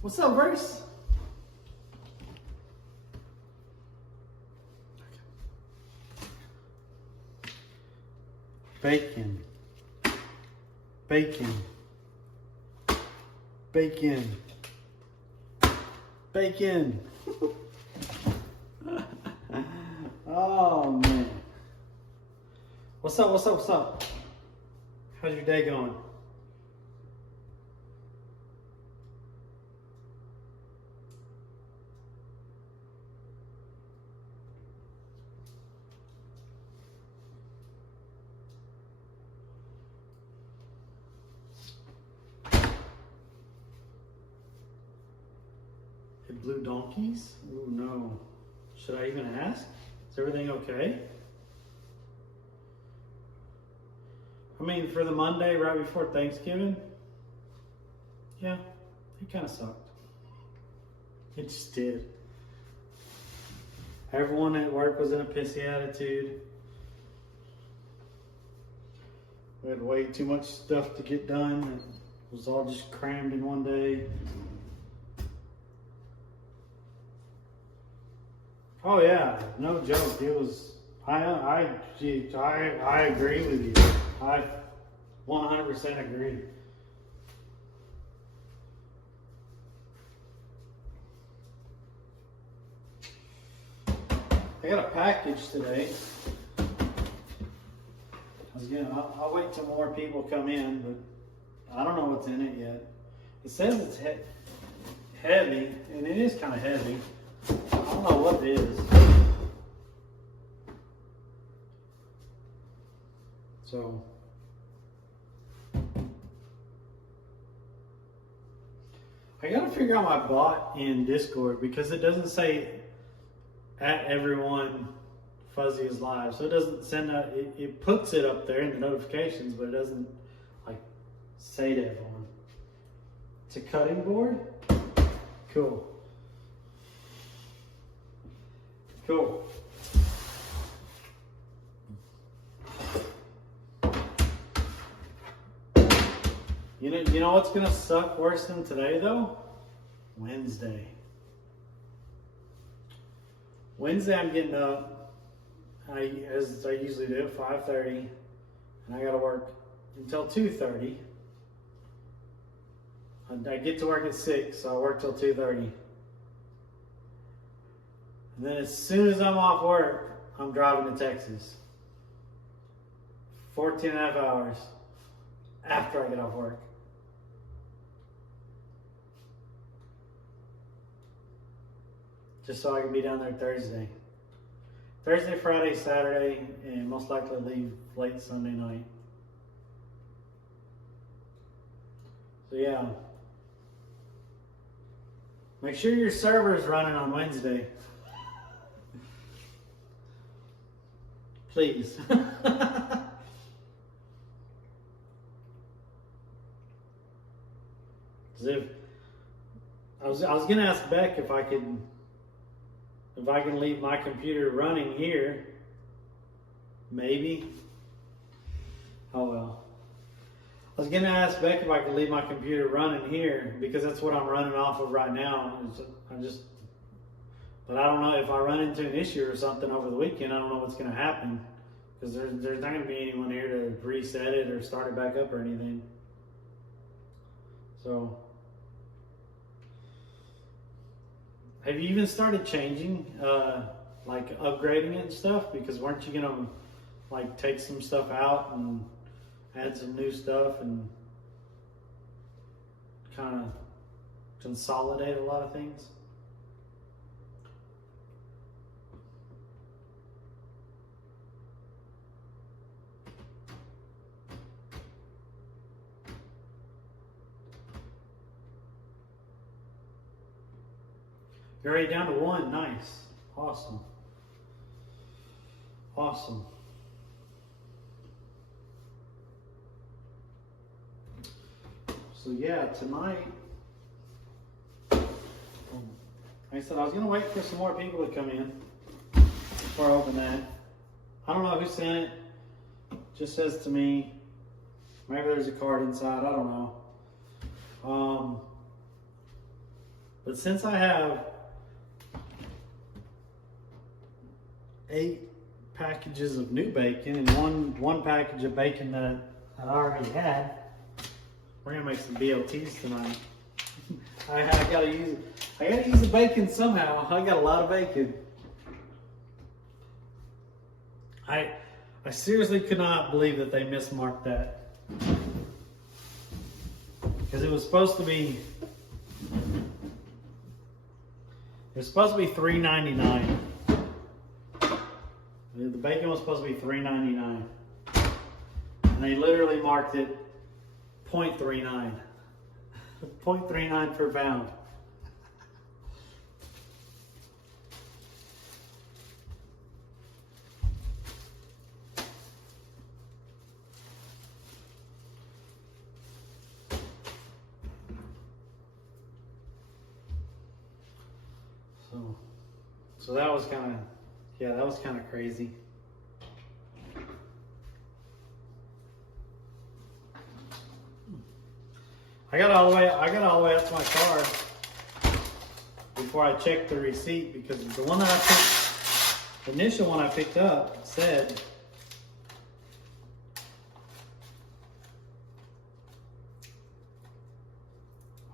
What's up, Brace? Bacon. Bacon. Bacon. Bacon. Oh, man. What's up, what's up, what's up? How's your day going? Blue donkeys? Oh no. Should I even ask? Is everything okay? I mean, for the Monday right before Thanksgiving, yeah, it kind of sucked. It just did. Everyone at work was in a pissy attitude. We had way too much stuff to get done. It was all just crammed in one day. Oh yeah, no joke. It was. I agree with you. I 100% agree. I got a package today. I'll wait till more people come in, but I don't know what's in it yet. It says it's heavy, and it is kind of heavy. I don't know what it is. So I gotta figure out my bot in Discord because it doesn't say at everyone Fuzzy is live. So it doesn't send out, it puts it up there in the notifications, but it doesn't like say to everyone. It's a cutting board? Cool. Cool. You know what's gonna suck worse than today though? Wednesday. Wednesday I'm getting up, as I usually do, at 5:30, and I gotta work until 2:30. I get to work at 6, so I work till 2:30. And then as soon as I'm off work, I'm driving to Texas. 14 and a half hours after I get off work. Just so I can be down there Thursday. Thursday, Friday, Saturday, and most likely leave late Sunday night. So yeah. Make sure your server's running on Wednesday. Please. I was gonna ask Beck if I can leave my computer running here. Maybe. Oh well. I was gonna ask Beck if I could leave my computer running here because that's what I'm running off of right now. But I don't know if I run into an issue or something over the weekend. I don't know what's gonna happen because there's not gonna be anyone here to reset it or start it back up or anything. So, have you even started changing, like upgrading it and stuff? Because weren't you gonna like take some stuff out and add some new stuff and kind of consolidate a lot of things? You're already down to 1. Nice. Awesome. Awesome. So yeah, tonight, like I said, I was going to wait for some more people to come in before I open that. I don't know who sent it. Just says to me, maybe there's a card inside, I don't know. But since I have 8 packages of new bacon and one package of bacon that I already had, we're gonna make some BLTs tonight. I gotta use the bacon somehow. I got a lot of bacon. I seriously could not believe that they mismarked that, because it was supposed to be $3.99. The bacon was supposed to be $3.99, and they literally marked it 0.39, 0.39 per pound. So that was kind of crazy. I got all the way up to my car before I checked the receipt, because the one that the initial one I picked up said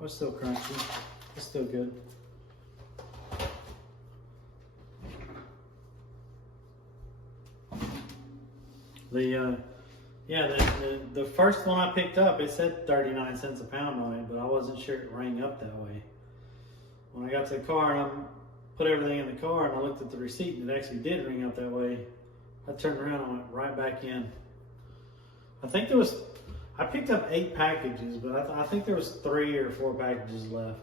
it's still crunchy. It's still good. The first one I picked up, it said 39 cents a pound on it, but I wasn't sure it rang up that way. When I got to the car and I put everything in the car and I looked at the receipt and it actually did ring up that way, I turned around and went right back in. I picked up 8 packages, but I think there was 3 or 4 packages left.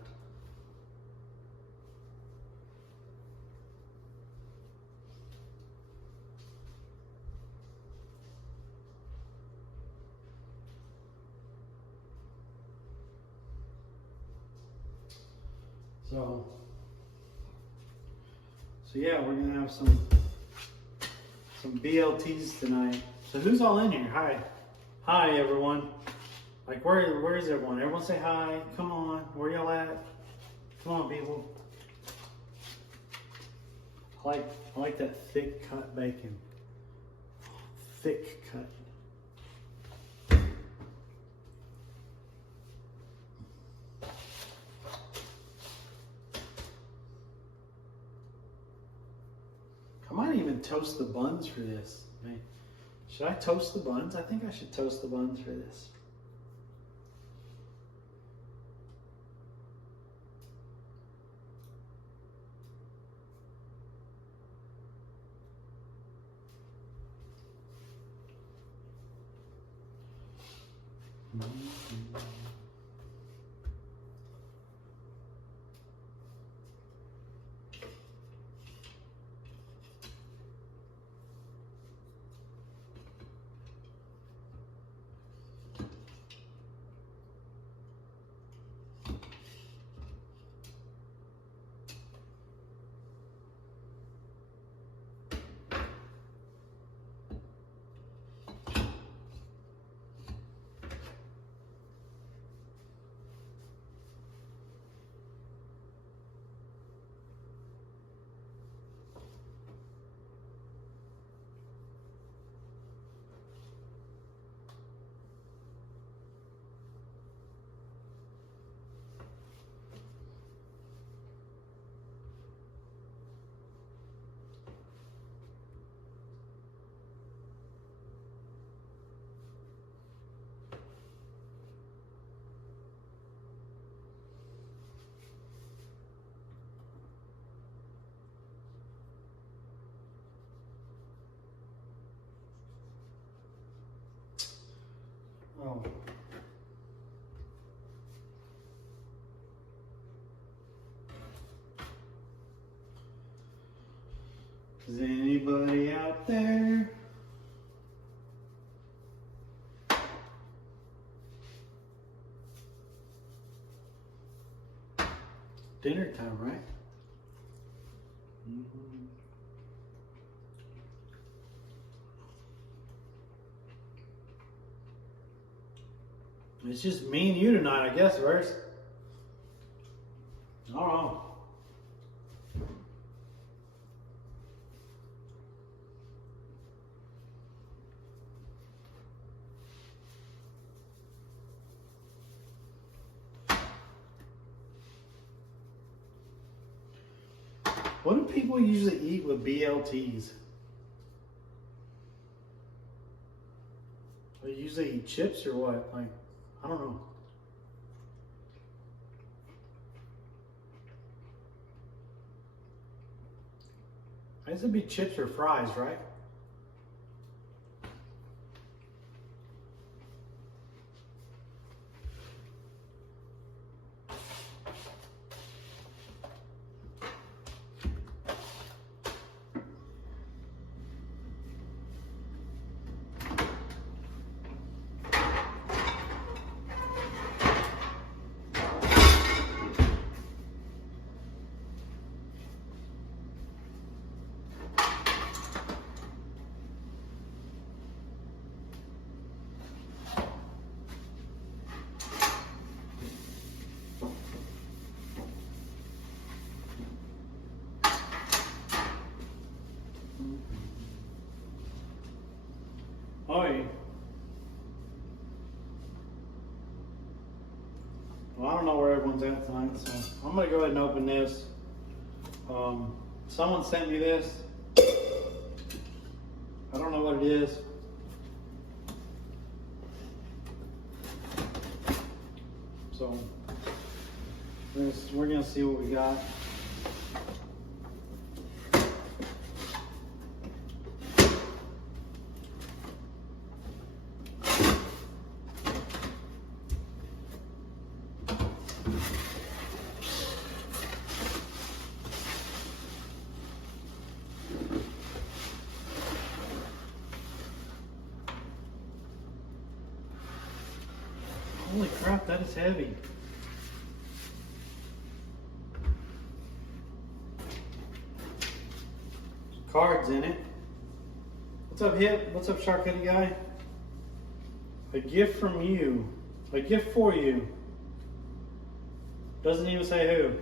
So yeah, we're gonna have some BLTs tonight. So who's all in here? Hi everyone. Like where is everyone? Everyone say hi. Come on, where y'all at? Come on, people. I like that thick cut bacon. Thick cut. I might even toast the buns for this. Should I toast the buns? I think I should toast the buns for this. Oh. Is anybody out there? Dinner time, right? Mm-hmm. It's just me and you tonight, I guess, Verse. I don't know. What do people usually eat with BLTs? They usually eat chips or what? Like, I don't know. I guess it'd be chips or fries, right? Oh, yeah. Well, I don't know where everyone's at tonight, so I'm gonna go ahead and open this. Someone sent me this. I don't know what it is. So we're gonna see what we got. Holy crap, that is heavy. Cards in it. What's up, Hip? What's up, Charcuterie Guy? A gift from you. A gift for you. Doesn't even say who.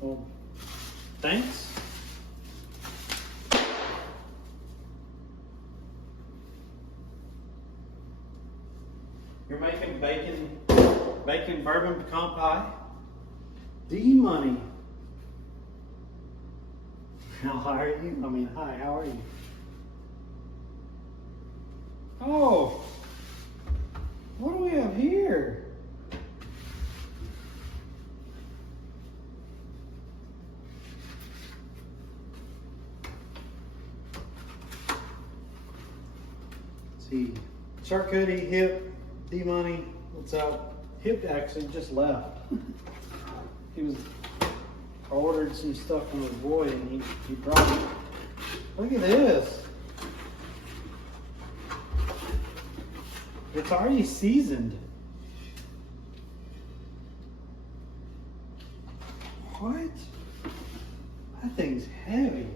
Well, thanks. You're making bacon bourbon pecan pie. D-Money. How are you? I mean, hi, how are you? Oh, what do we have here? Let's see, Charcuterie, Hip, D-Money, what's up? Hip actually just left. He was ordered some stuff from his boy and he brought it. Look at this. It's already seasoned. What? That thing's heavy.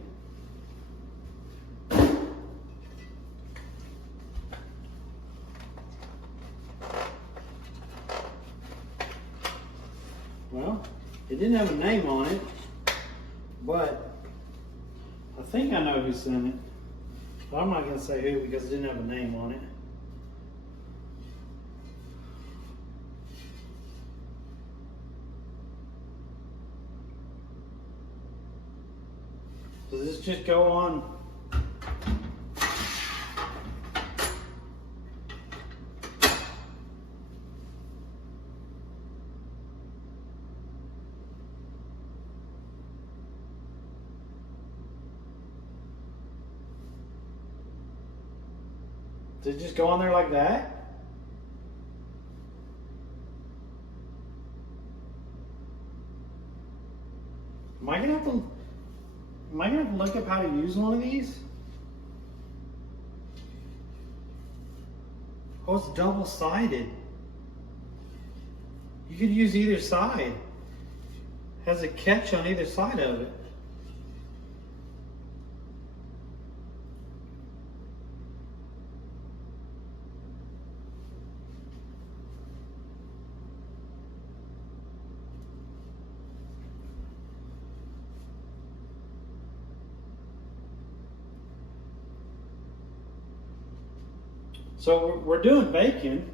Well, it didn't have a name on it, but I think I know who sent it. But I'm not going to say who because it didn't have a name on it. Does this just go on? Does it just go on there like that? Am I gonna have to look up how to use one of these? Oh, it's double-sided. You could use either side. It has a catch on either side of it. So we're doing bacon.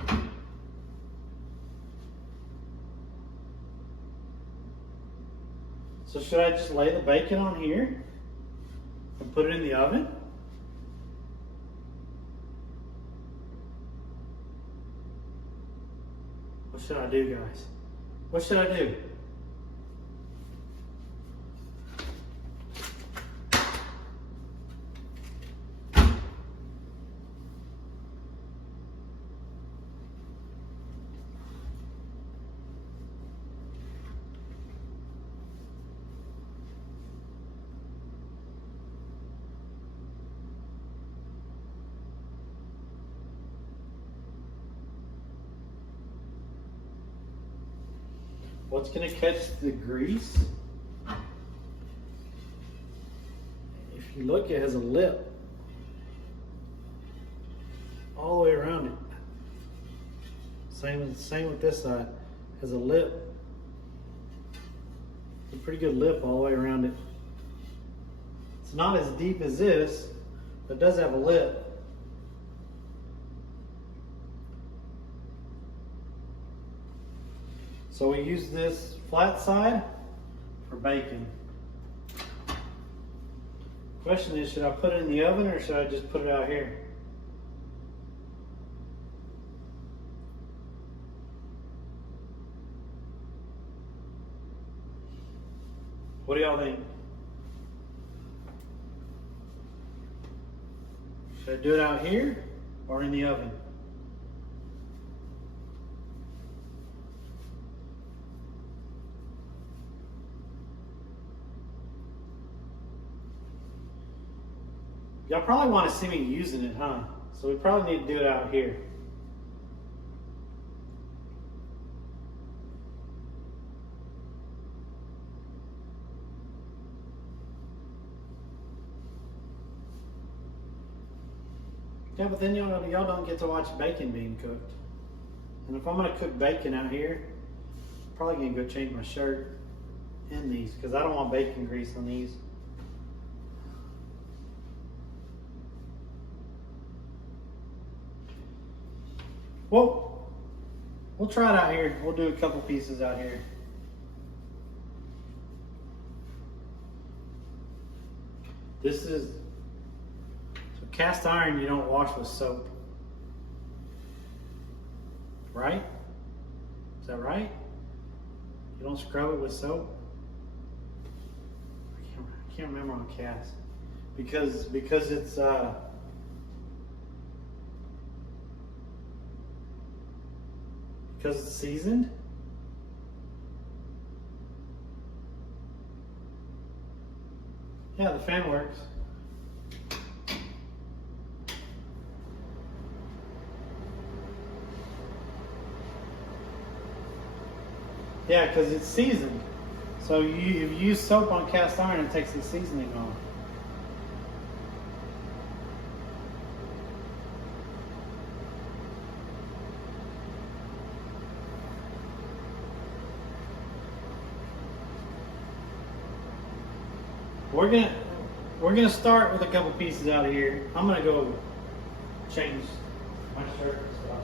So should I just lay the bacon on here and put it in the oven? What should I do, guys? What should I do? What's going to catch the grease? If you look, it has a lip all the way around it. Same with this side. It has a lip. It's a pretty good lip all the way around it. It's not as deep as this, but it does have a lip. So we use this flat side for bacon. Question is, should I put it in the oven or should I just put it out here? What do y'all think? Should I do it out here or in the oven? Y'all probably want to see me using it, huh? So we probably need to do it out here. Yeah, but then y'all don't get to watch bacon being cooked. And if I'm going to cook bacon out here, I'm probably going to go change my shirt in these because I don't want bacon grease on these. Well, we'll try it out here. We'll do a couple pieces out here. This is, so cast iron you don't wash with soap. Right? Is that right? You don't scrub it with soap? I can't remember on cast. Because it's because it's seasoned? Yeah, the fan works. Yeah, because it's seasoned. So if you use soap on cast iron, it takes the seasoning off. We're gonna start with a couple pieces out of here. I'm gonna go change my shirt and stuff.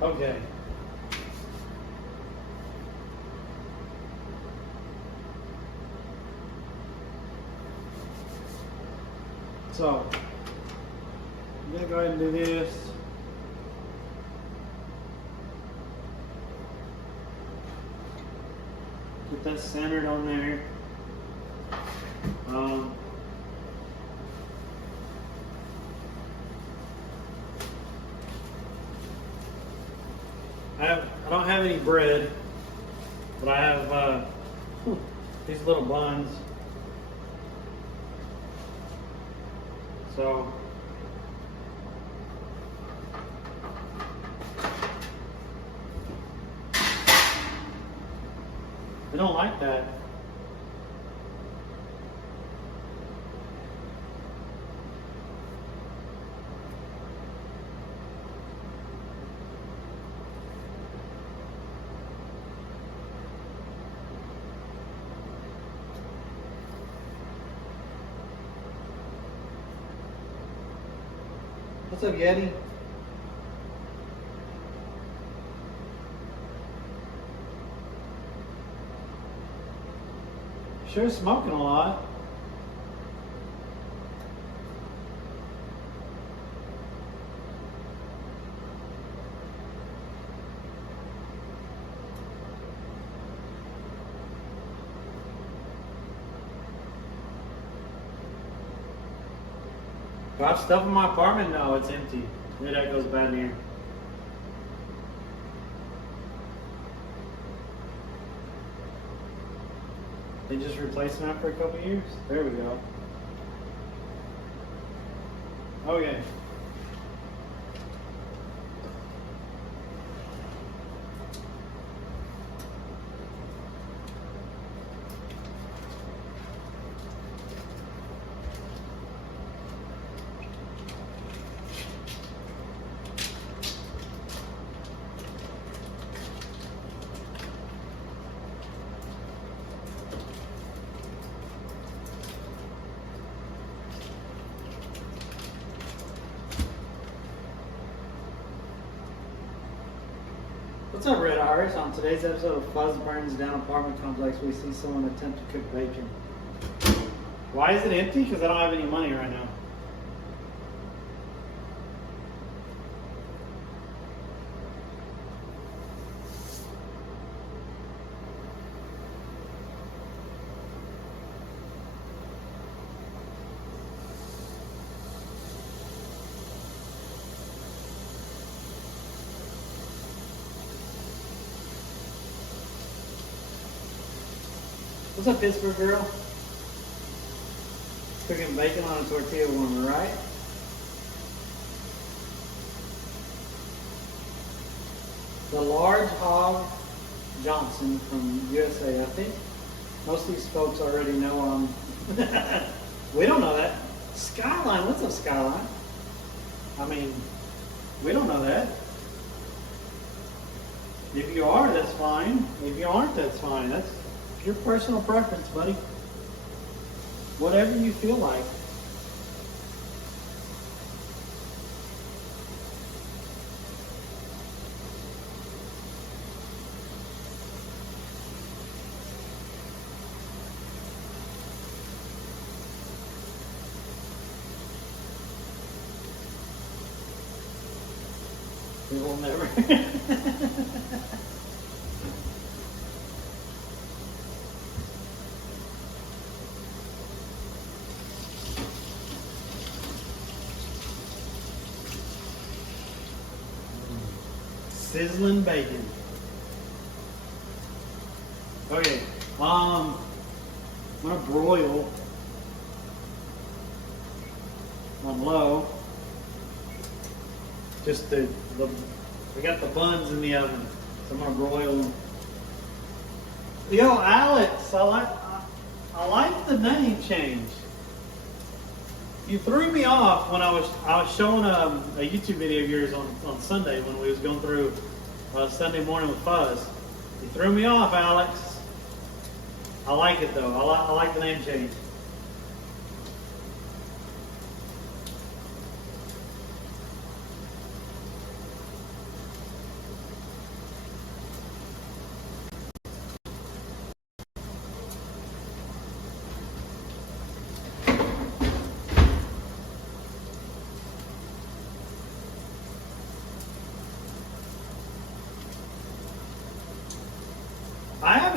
Okay. So, I'm going to go ahead and do this. Get that centered on there. I don't have any bread, but I have these little buns. So they don't like that. What's up, Yeti? Sure smoking a lot. Do I have stuff in my apartment? No, it's empty. Maybe that goes bad in here. They just replaced them after a couple years? There we go. Okay. What's up, Red Irish? On today's episode of Phuz Burns Down Apartment Complex, we see someone attempt to cook bacon. Why is it empty? Because I don't have any money right now. What's up, Pittsburgh girl? Cooking bacon on a tortilla warmer, right? The Large Hog Johnson from USA. I think most of these folks already know we don't know that. Skyline, what's up, Skyline? I mean, we don't know that. If you are, that's fine. If you aren't, that's fine. That's your personal preference, buddy. Whatever you feel like. We will never. Sizzling bacon. Okay, I'm gonna broil on low. Just we got the buns in the oven, so I'm gonna broil them. Yo, Alex, I like the name change. You threw me off when I was showing a YouTube video of yours on Sunday when we was going through Sunday morning with Phuz. You threw me off, Alex. I like it though. I like the name change.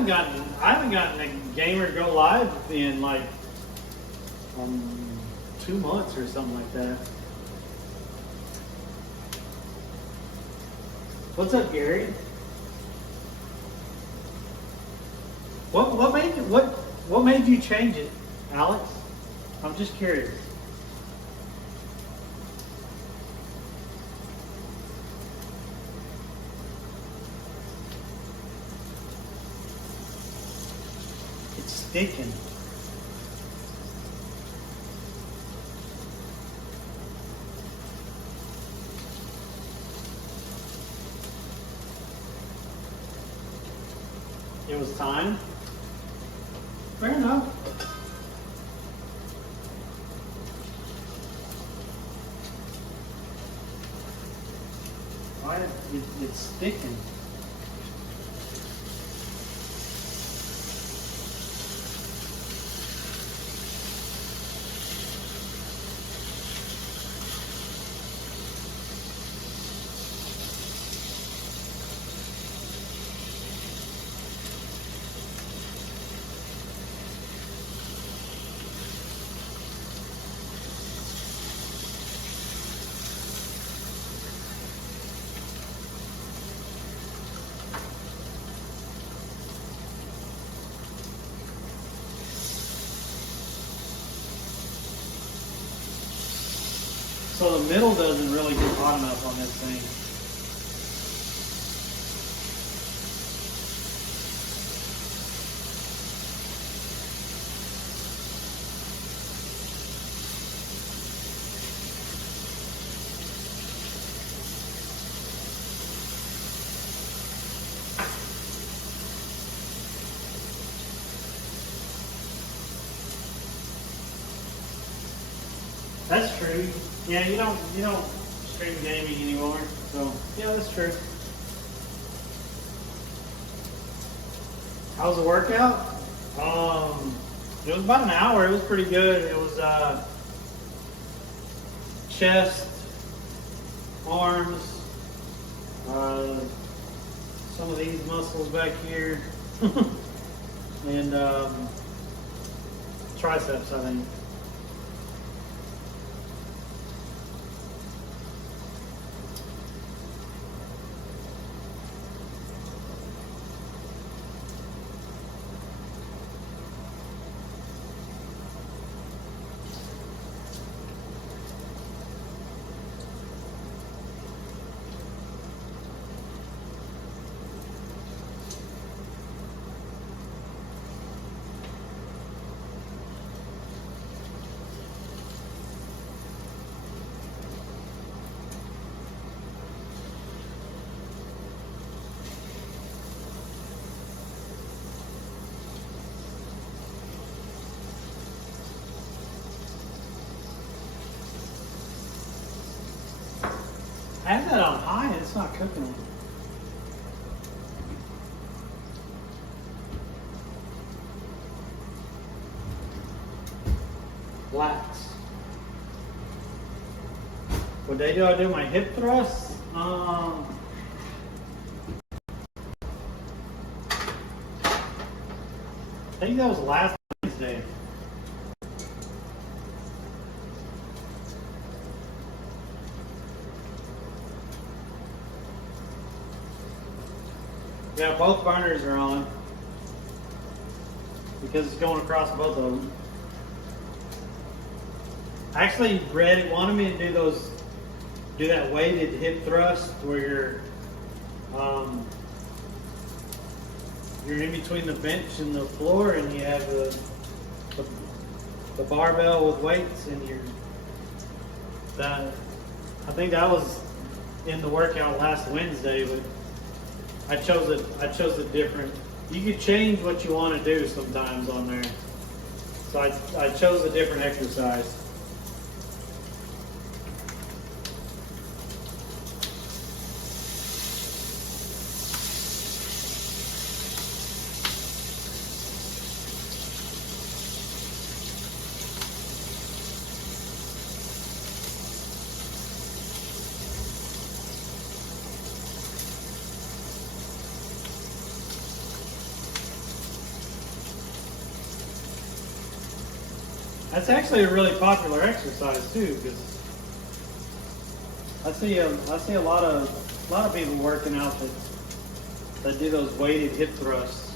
I haven't gotten a gamer go live in like 2 months or something like that. What's up, Gary? What made you change it, Alex? I'm just curious. It's sticking. It was time. Fair enough. Why? It's sticking. So the middle doesn't really get hot enough on this thing. That's true. Yeah, you don't stream gaming anymore. So yeah, that's true. How was the workout? It was about an hour. It was pretty good. It was chest, arms, some of these muscles back here, and triceps, I think. I have that on high, it's not cooking. Lats. What day do I do my hip thrusts? I think that was last Wednesday. Yeah, both burners are on because it's going across both of them. Actually, Red wanted me to do that weighted hip thrust where you're in between the bench and the floor, and you have the barbell with weights, and I think that was in the workout last Wednesday, but I chose a different. You could change what you want to do sometimes on there, so I chose a different exercise. That's actually a really popular exercise too, because I see a lot of people working out that do those weighted hip thrusts.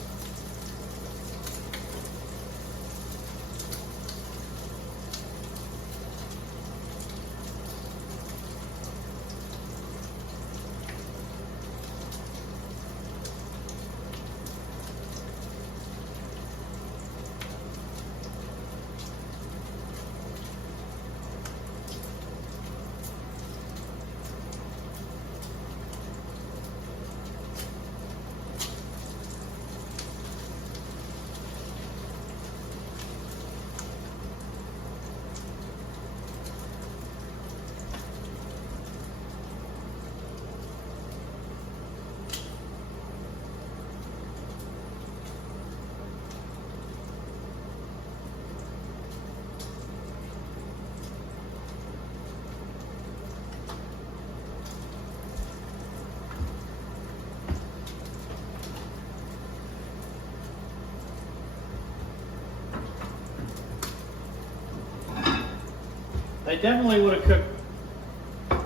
They definitely would have cooked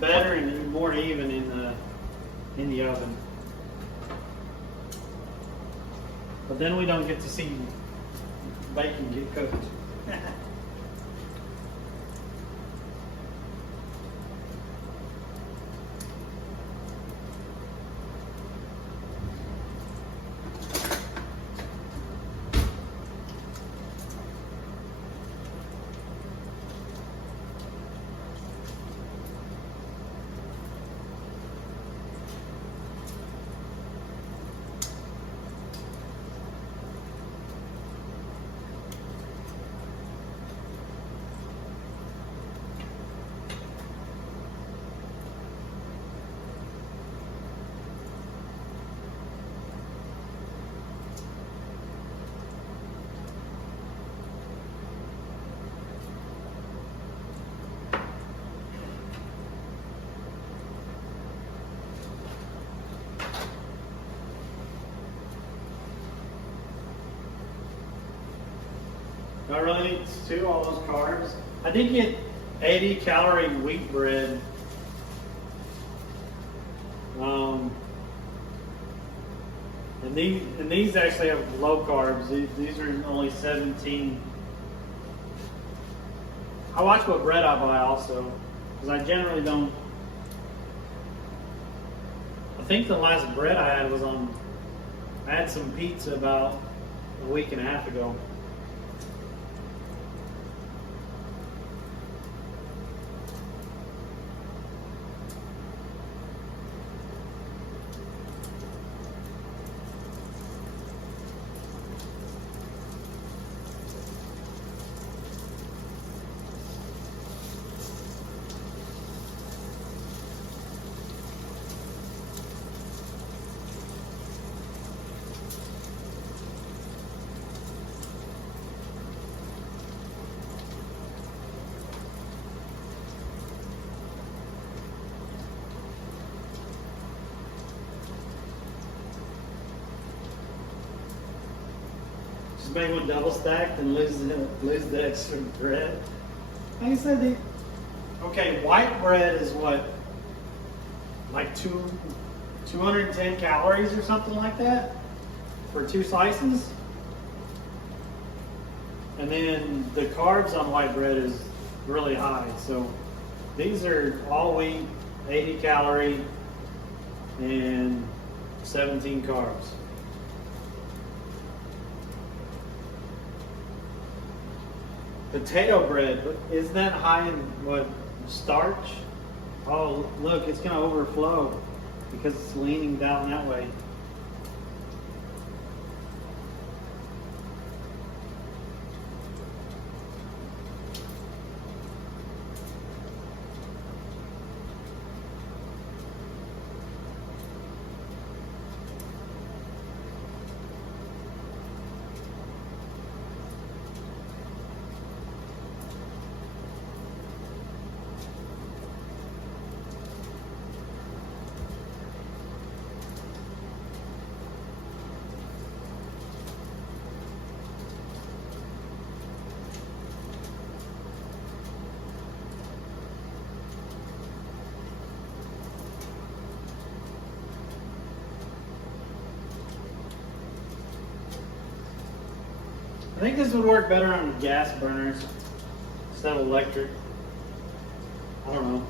better and more even in the oven. But then we don't get to see bacon get cooked. Do I really need to stew all those carbs? I did get 80 calorie wheat bread. And these actually have low carbs. These are only 17. I watch what bread I buy also, because I generally don't. I think the last bread I had was on. I had some pizza about a week and a half ago. Just make one double stacked and lose the extra bread. Like I said, okay, white bread is what, like 210 calories or something like that for 2 slices. And then the carbs on white bread is really high. So these are all wheat, 80 calorie, and 17 carbs. Potato bread, isn't that high in what, starch? Oh, look, it's going to overflow because it's leaning down that way. think this would work better on gas burners instead of electric. I don't know.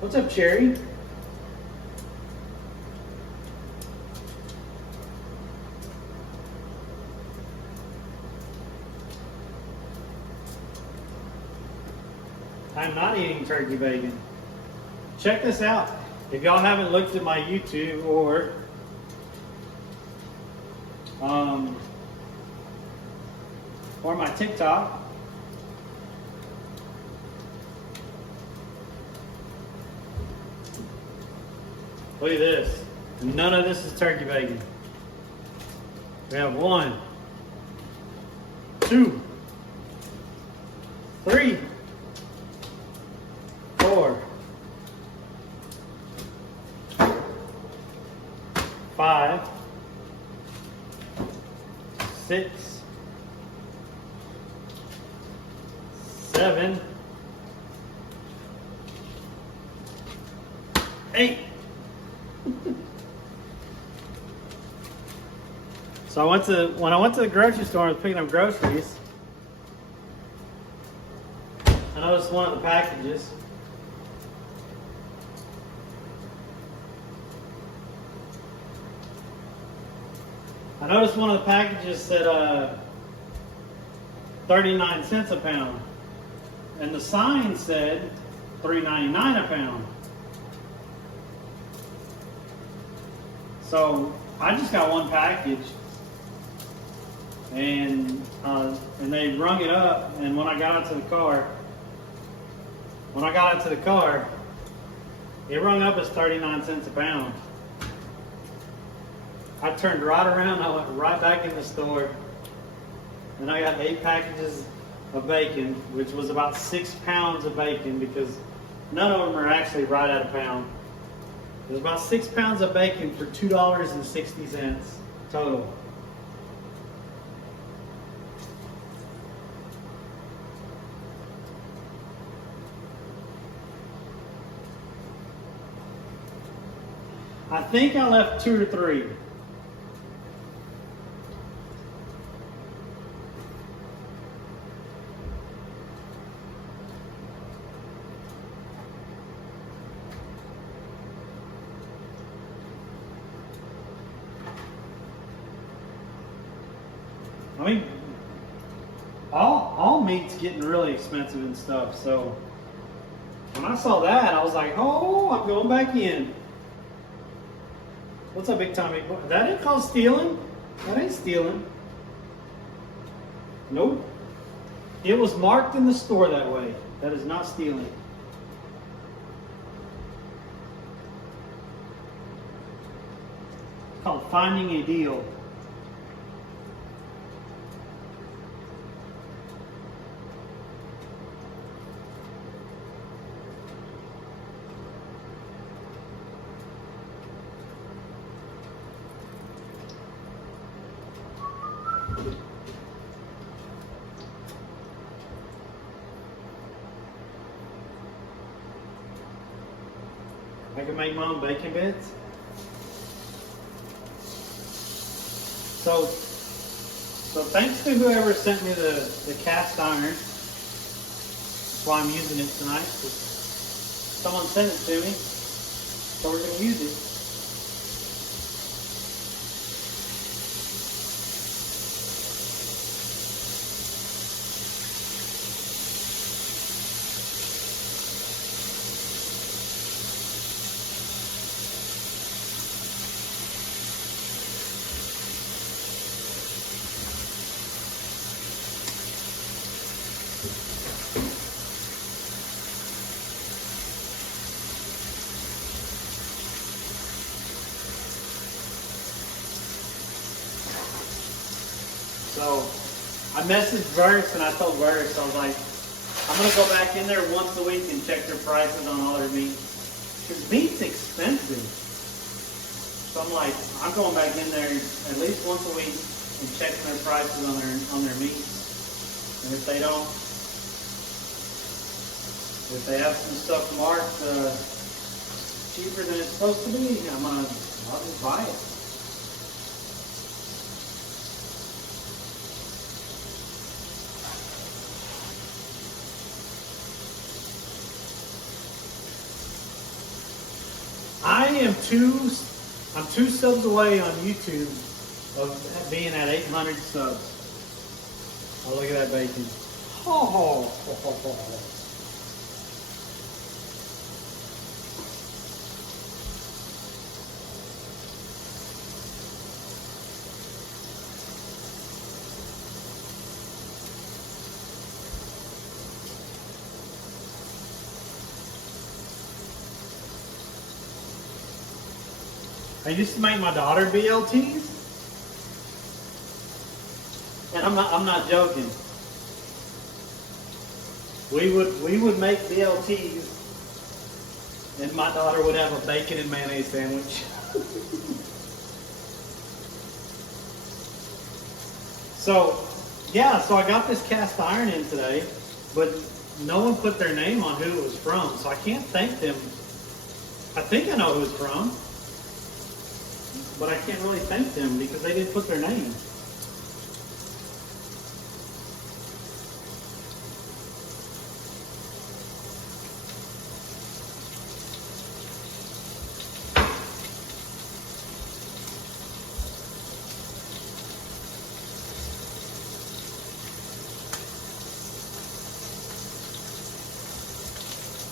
What's up, Cherry? I'm not eating turkey bacon. Check this out. If y'all haven't looked at my YouTube or my TikTok, look at this. None of this is turkey bacon. We have 1, 2, 3, 4, 5, 6, 7, 8. So when I went to the grocery store and was picking up groceries, I noticed one of the packages. I noticed one of the packages said 39 cents a pound, and the sign said $3.99 a pound. So I just got one package, and they rung it up. And when I got out to the car, it rung up as 39 cents a pound. I turned right around. I went right back in the store, and I got 8 packages of bacon, which was about 6 pounds of bacon, because none of them are actually right at a pound. It was about 6 pounds of bacon for $2.60 total. I think I left 2 or 3. I mean, all meat's getting really expensive and stuff. So when I saw that, I was like, oh, I'm going back in. What's up, Big Tommy? That ain't called stealing. That ain't stealing. Nope. It was marked in the store that way. That is not stealing. It's called finding a deal. I can make my own bacon bits. So thanks to whoever sent me the cast iron. That's why I'm using it tonight. Someone sent it to me, so we're going to use it. So I messaged Verse and I told Verse, I was like, I'm going to go back in there once a week and check their prices on all their meat. Because meat's expensive. So I'm like, I'm going back in there at least once a week and checking their prices on their meat. And if they have some stuff marked cheaper than it's supposed to be, I'll just buy it. I'm 2 subs away on YouTube of being at 800 subs. Oh, look at that bacon. Oh. I used to make my daughter BLTs, and I'm not joking. We would make BLTs, and my daughter would have a bacon and mayonnaise sandwich. So I got this cast iron in today, but no one put their name on who it was from, so I can't thank them. I think I know who it's from, but I can't really thank them because they didn't put their name.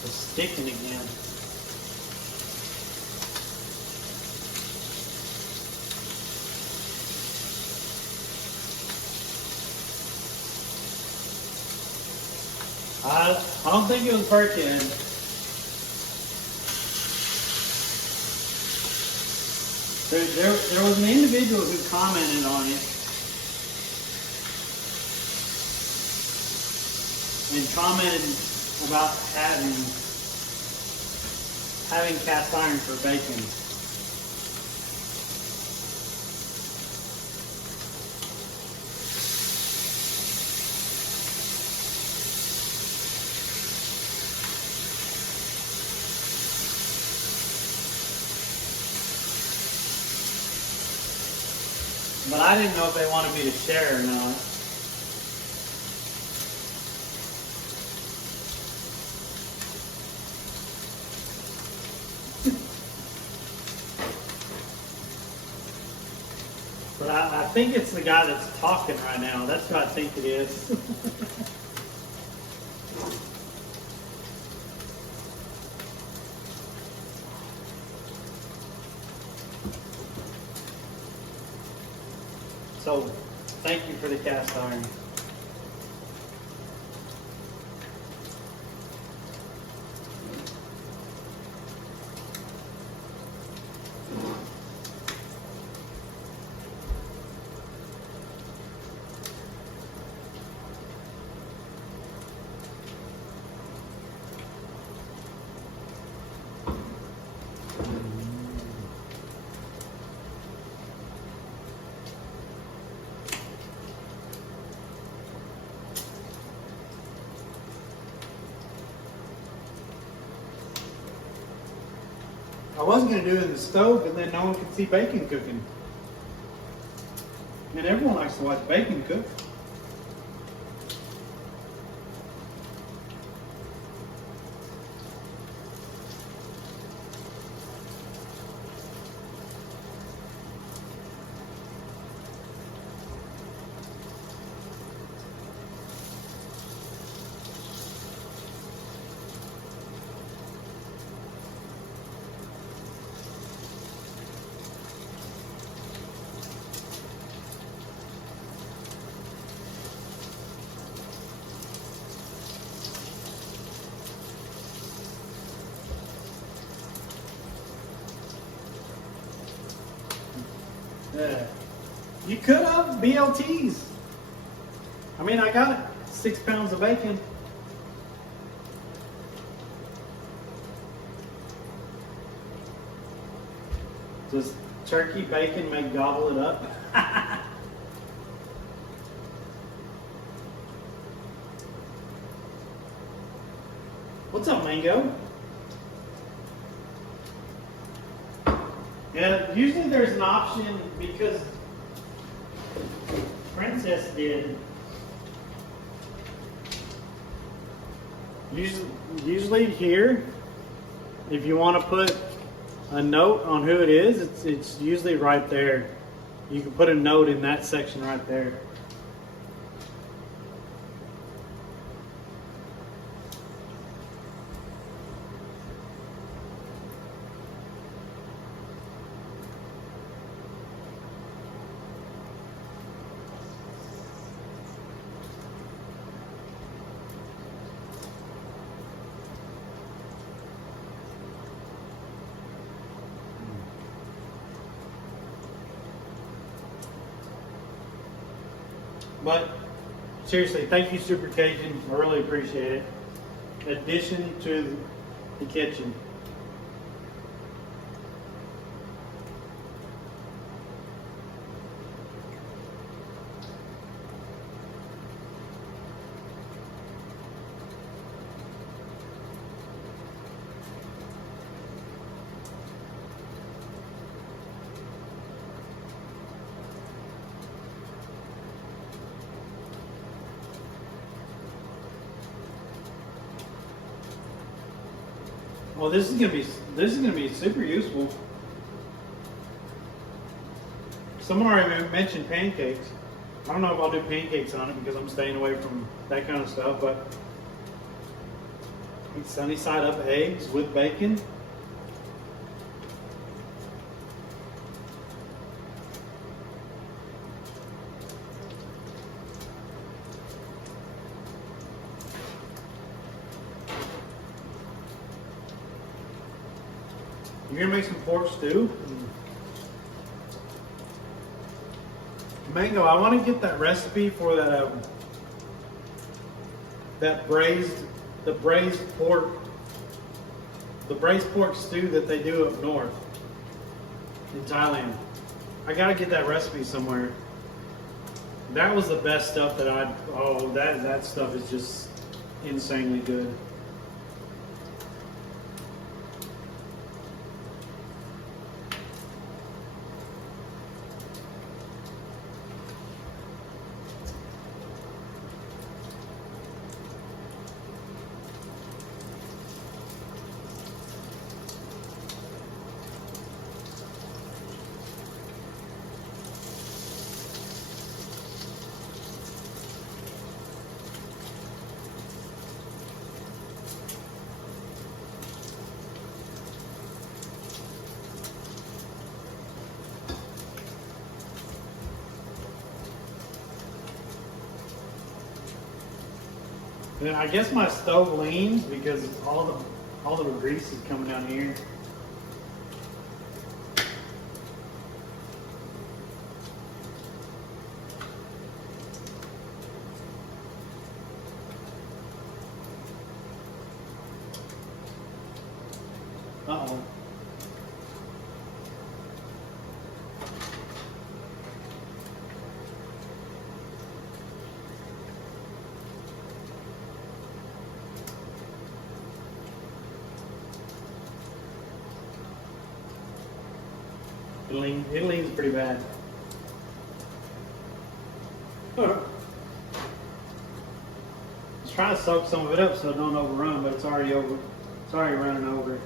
It's sticking again. I don't think it was Perkin. There was an individual who commented on it and commented about having cast iron for bacon. But I didn't know if they wanted me to share or not. But I think it's the guy that's talking right now. That's who I think it is. So, thank you for the cast iron. I was going to do it in the stove, but then no one could see bacon cooking. And everyone likes to watch bacon cook. You could have BLTs. I mean, I got 6 pounds of bacon. Does turkey bacon make gobble it up? What's up, Mango? Yeah, usually there's an option because Princess did. Usually here, if you want to put a note on who it is, it's usually right there. You can put a note in that section right there. But seriously, thank you, Super Cajun. I really appreciate it. Addition to the kitchen. Well, this is gonna be super useful. Someone already mentioned pancakes. I don't know if I'll do pancakes on it because I'm staying away from that kind of stuff, but sunny side up eggs with bacon. You're gonna make some pork stew. Mango, I want to get that recipe for that that braised pork stew that they do up north in Thailand. I gotta get that recipe somewhere. That was the best stuff that that stuff is just insanely good. And I guess my stove leans because all the grease is coming down here. Uh-oh. It leans pretty bad. Let's try to soak some of it up so it don't overrun, but it's already over. It's already running over.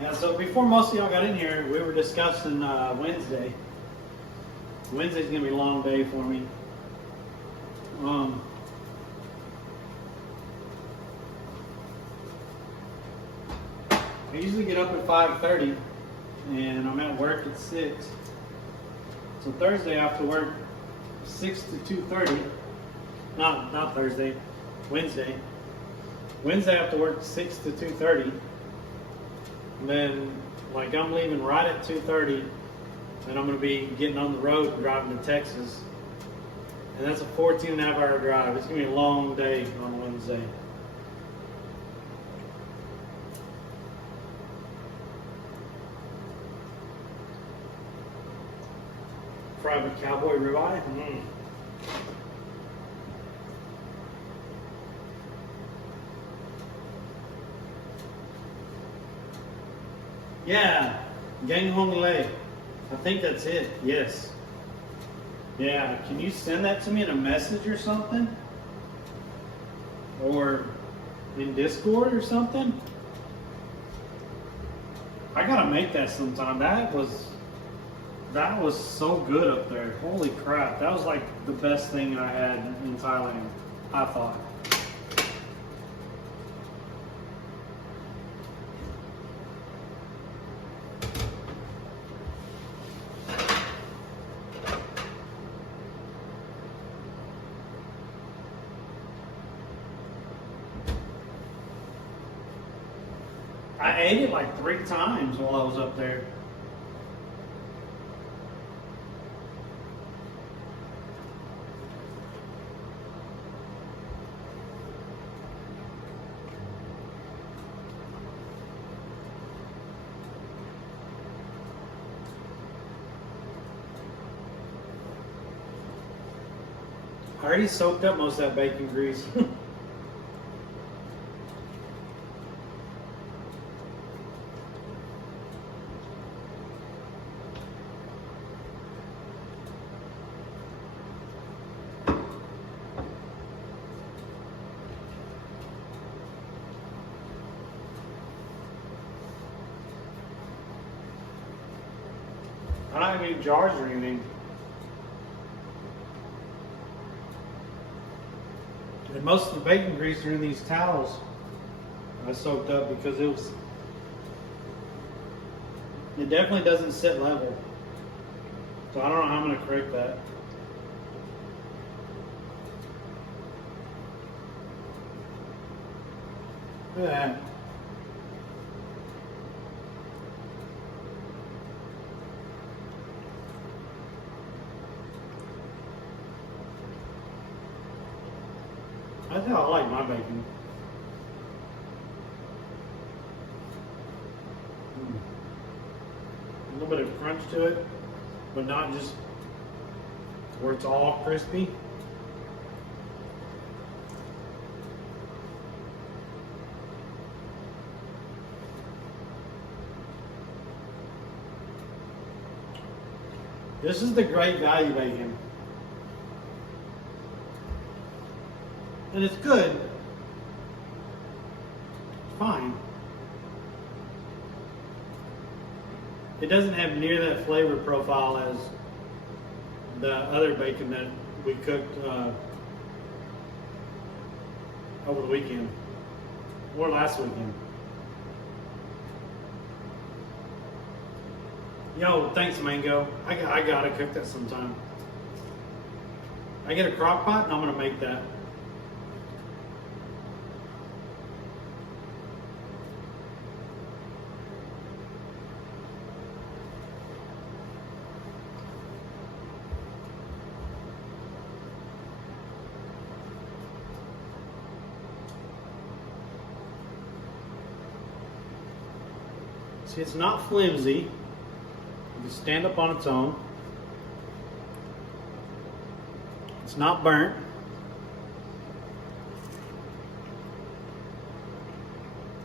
Yeah, so before most of y'all got in here, we were discussing Wednesday. Wednesday's gonna be a long day for me. I usually get up at 5:30, and I'm at work at 6. So Thursday I have to work 6 to 2:30. Not Thursday, Wednesday. Wednesday I have to work 6 to 2:30. And then, like, I'm leaving right at 2:30, and I'm going to be getting on the road and driving to Texas. And that's a 14.5-hour drive. It's going to be a long day on Wednesday. Private cowboy ribeye. Yeah, Gang Hong Lei. I think that's it. Yes. Yeah, can you send that to me in a message or something? Or in Discord or something? I gotta make that sometime. That was so good up there. Holy crap. That was like the best thing I had in Thailand, I thought. I ate it like 3 times while I was up there. I already soaked up most of that bacon grease. I don't have any jars or anything. And most of the bacon grease are in these towels I soaked up because it definitely doesn't sit level. So I don't know how I'm going to correct that. Look at that. That's how I like my bacon. A little bit of crunch to it, but not just where it's all crispy. This is the great value bacon. And it's good. It's fine. It doesn't have near that flavor profile as the other bacon that we cooked over the weekend or last weekend. Yo, thanks, Mango. I gotta cook that sometime. I get a crock pot and I'm gonna make that. See, it's not flimsy. It can stand up on its own. It's not burnt.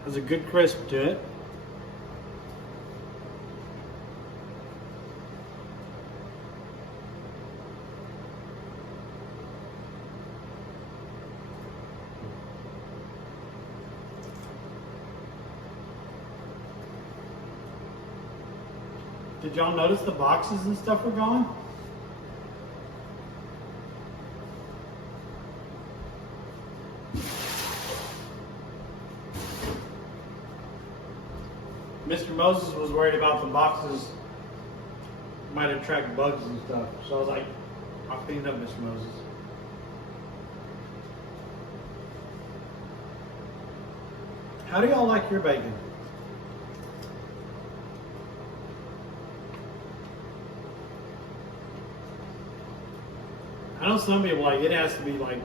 Has a good crisp to it. Did y'all notice the boxes and stuff were gone? Mr. Moses was worried about the boxes might attract bugs and stuff. So I was like, I'll clean it up, Mr. Moses. How do y'all like your bacon? I know some people like it has to be like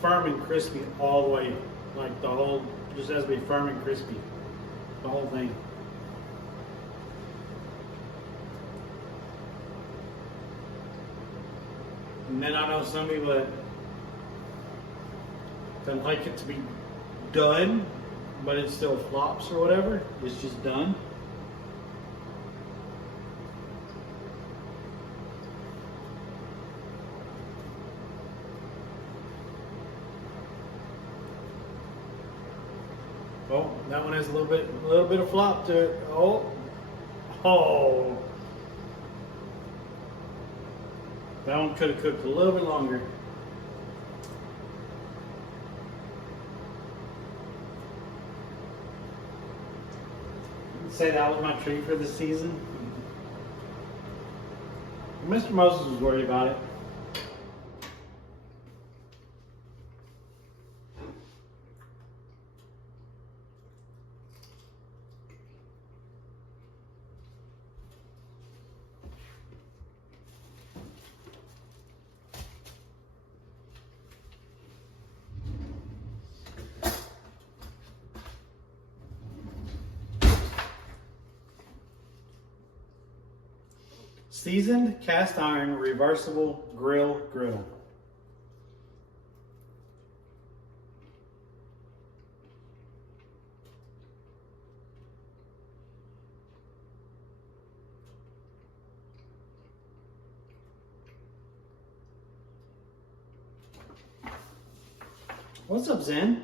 firm and crispy all the way. Like the whole, just has to be firm and crispy. The whole thing. And then I know some people that don't like it to be done, but it still flops or whatever. It's just done. Oh, that one has a little bit of flop to it. Oh. That one could have cooked a little bit longer. Say that was my treat for the season. Mr. Moses was worried about it. Seasoned cast iron reversible grill. What's up, Zen?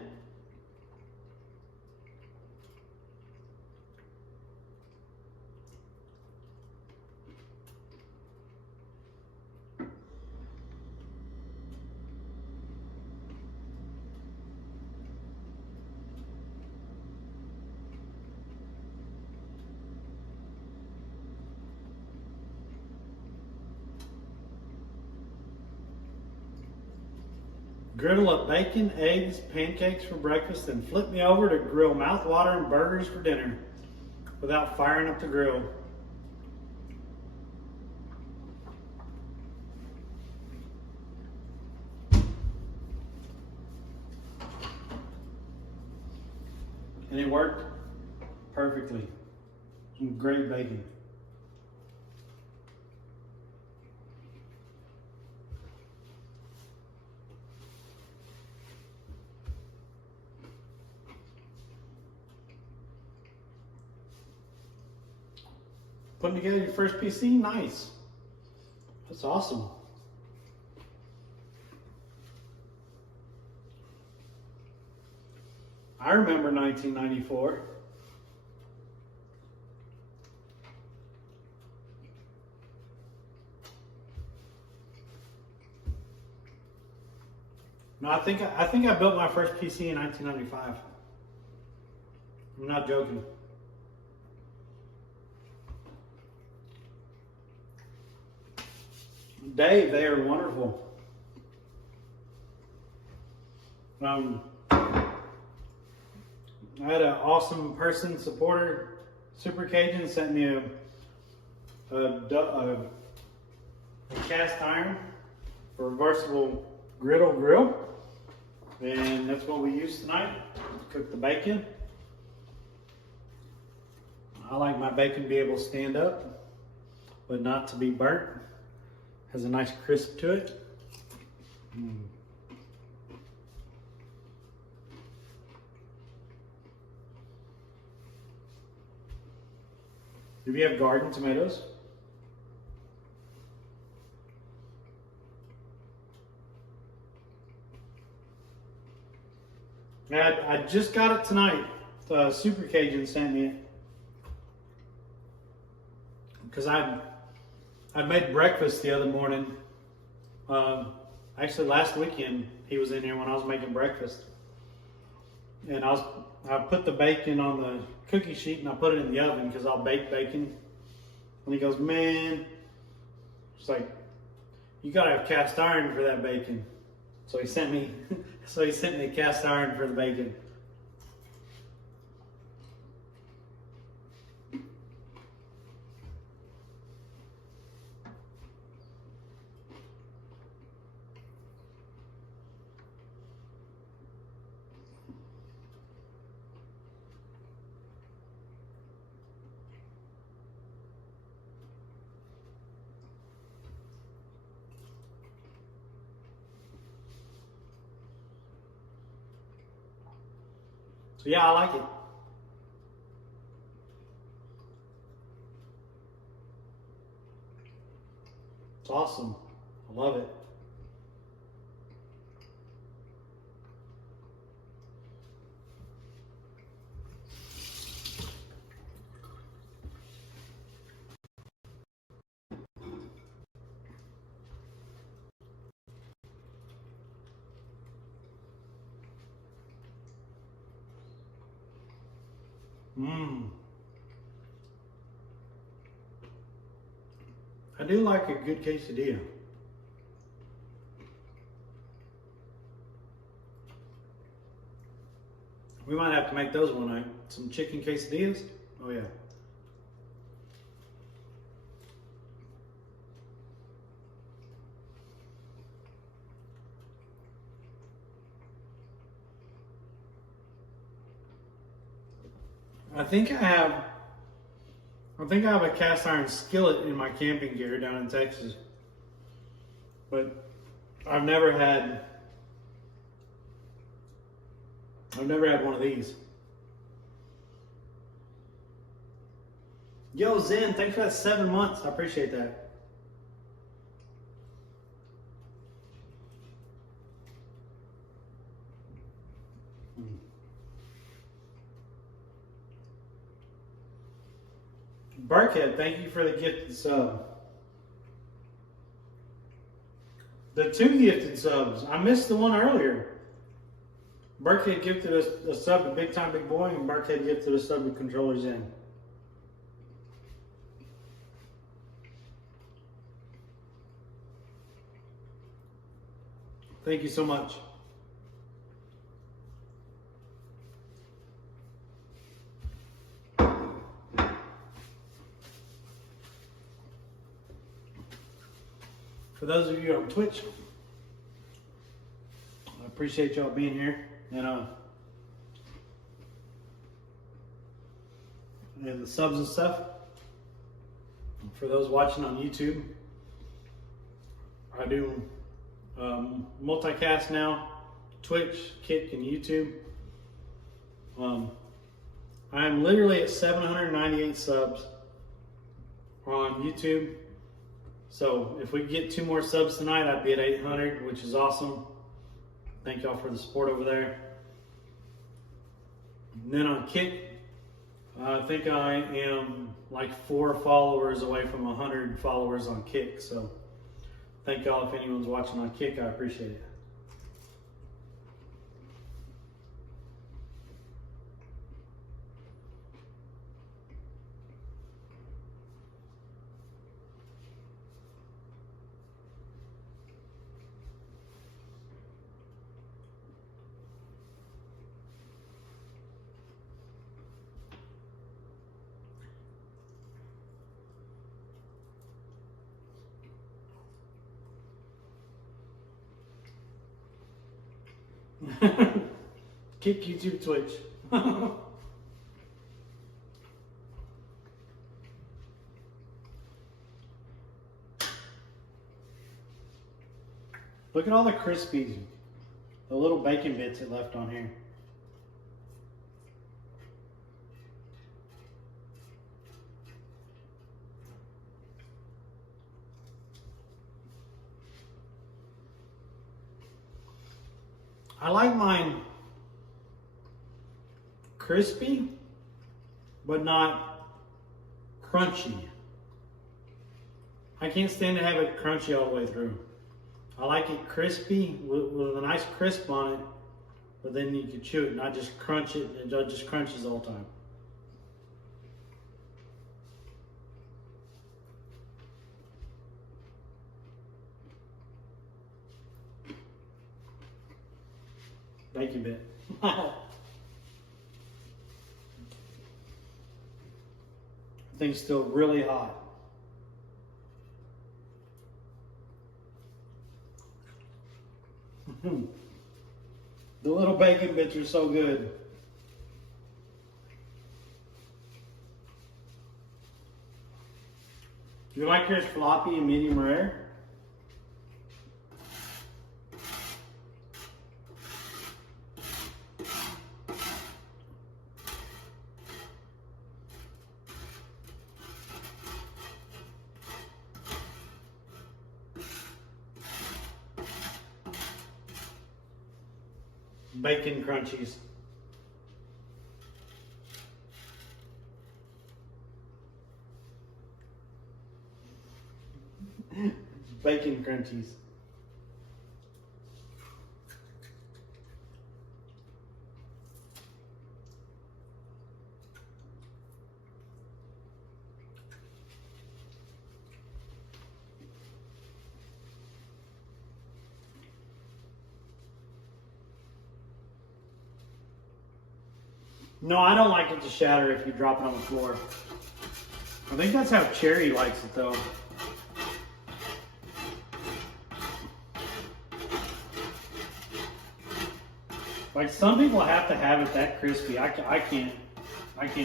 Griddle up bacon, eggs, pancakes for breakfast, and flip me over to grill mouth-watering burgers for dinner without firing up the grill. And it worked perfectly. Some great bacon. Putting together your first PC? Nice. That's awesome. I remember 1994. No, I think I built my first PC in 1995. I'm not joking. Dave, they are wonderful. I had an awesome person, supporter, Super Cajun, sent me a cast iron for reversible grill, and that's what we use tonight to cook the bacon. I like my bacon to be able to stand up, but not to be burnt. Has a nice crisp to it. Do you have garden tomatoes? Yeah, I just got it tonight. Super Cajun sent me it. because I made breakfast the other morning. Actually, last weekend he was in here when I was making breakfast, and I put the bacon on the cookie sheet and I put it in the oven because I'll bake bacon. And he goes, man, it's like, you gotta have cast iron for that bacon. So he sent me a cast iron for the bacon. So yeah, I like it. It's awesome. I love it. I do like a good quesadilla. We might have to make those one night. Some chicken quesadillas. Oh yeah. I think I have a cast iron skillet in my camping gear down in Texas, but I've never had one of these. Yo, Zen, thanks for that 7 months. I appreciate that. Barkhead, thank you for the gifted sub. The 2 gifted subs. I missed the one earlier. Barkhead gifted us a sub to Big Time Big Boy, and Barkhead gifted a sub to Controllers In. Thank you so much. For those of you on Twitch, I appreciate y'all being here, and the subs and stuff. For those watching on YouTube, I do multicast now, Twitch, Kick, and YouTube. I'm literally at 798 subs on YouTube. So if we get 2 more subs tonight, I'd be at 800, which is awesome. Thank y'all for the support over there. And then on Kick, I think I am like 4 followers away from 100 followers on Kick. So thank y'all if anyone's watching on Kick. I appreciate it. Kick, YouTube, Twitch. Look at all the crispies, the little bacon bits it left on here. I like mine crispy, but not crunchy. I can't stand to have it crunchy all the way through. I like it crispy with a nice crisp on it, but then you can chew it, not just crunch it. It just crunches all the time. Thank you, bit. Thing's still really hot. The little bacon bits are so good. Do you like yours floppy and medium rare? Bacon crunchies. Bacon crunchies. No, I don't like it to shatter if you drop it on the floor. I think that's how Cherry likes it though. Like some people have to have it that crispy. I can't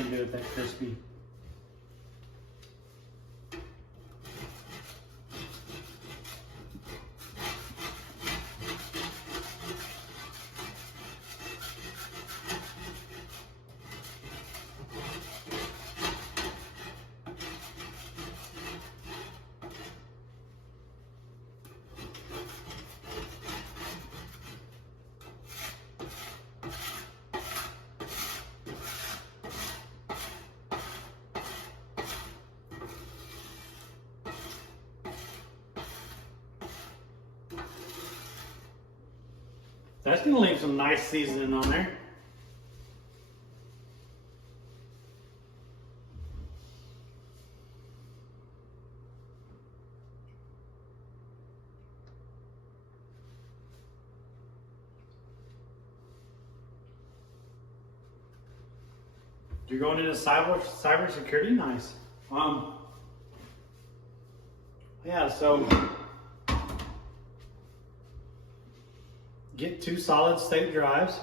do it that crispy. That's gonna leave some nice seasoning on there. You're going into cybersecurity? Nice. Yeah, so get 2 solid state drives.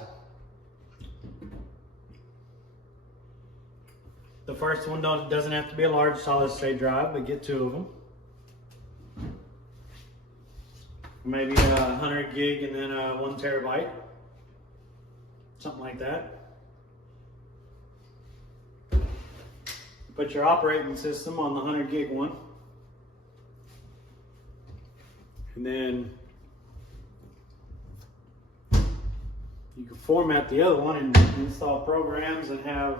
The first one doesn't have to be a large solid state drive, but get 2 of them. Maybe 100 gig and then 1 terabyte. Something like that. Put your operating system on the 100 gig one. And then you can format the other one and install programs and have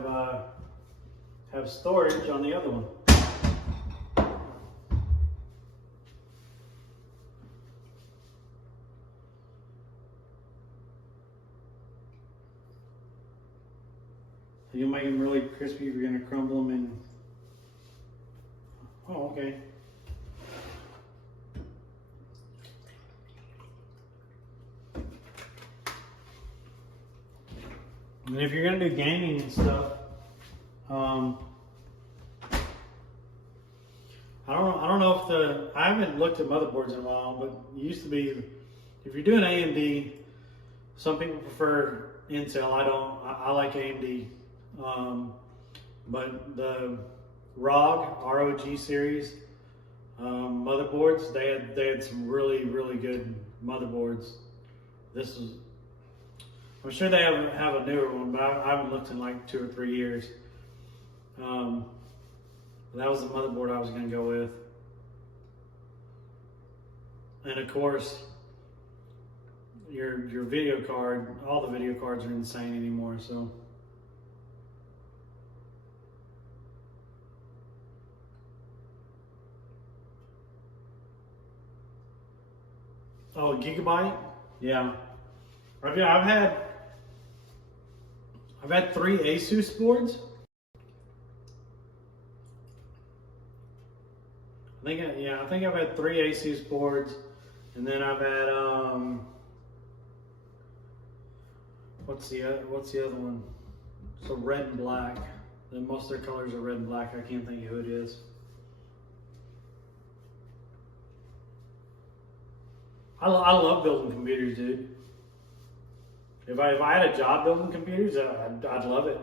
storage on the other one. You'll make them really crispy if you're going to crumble them in. Oh, okay. And if you're going to do gaming and stuff, I don't know if I haven't looked at motherboards in a while, but it used to be, if you're doing AMD, some people prefer Intel. I like AMD. But the ROG series motherboards, they had some really good motherboards. I'm sure they have a newer one, but I haven't looked in like 2 or 3 years. That was the motherboard I was going to go with. And of course, your video card, all the video cards are insane anymore, so. Oh, gigabyte? Yeah. I've had 3 Asus boards. I think I've had 3 Asus boards, and then I've had what's the other one? So red and black. Then most of their colors are red and black. I can't think of who it is. I love building computers, dude. If I had a job building computers, I'd love it.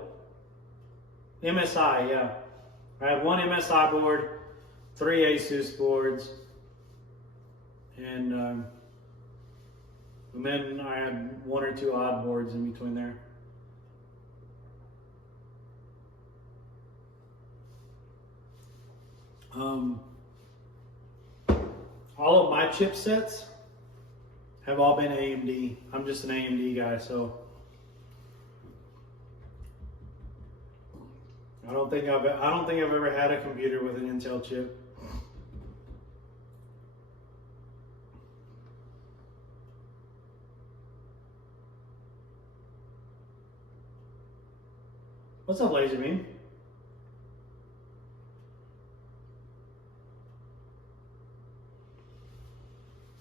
MSI, yeah. I had 1 MSI board, 3 Asus boards, and then I had 1 or 2 odd boards in between there. All of my chipsets have all been AMD. I'm just an AMD guy, so I don't think I've ever had a computer with an Intel chip. What's up, Laser Beam?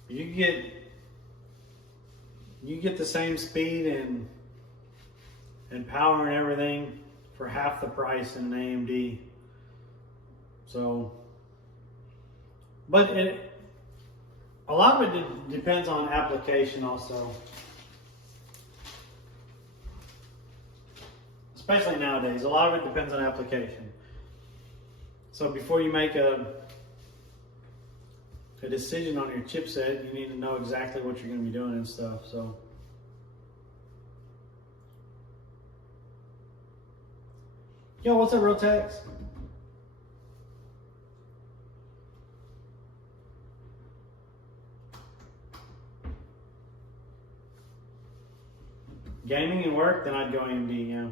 You get the same speed and power and everything for half the price in an AMD. So, but a lot of it depends on application also. Especially nowadays, a lot of it depends on application. So before you make a decision on your chipset, you need to know exactly what you're going to be doing and stuff. So, yo, what's up, Rotex? Gaming and work, then I'd go AMD, yeah.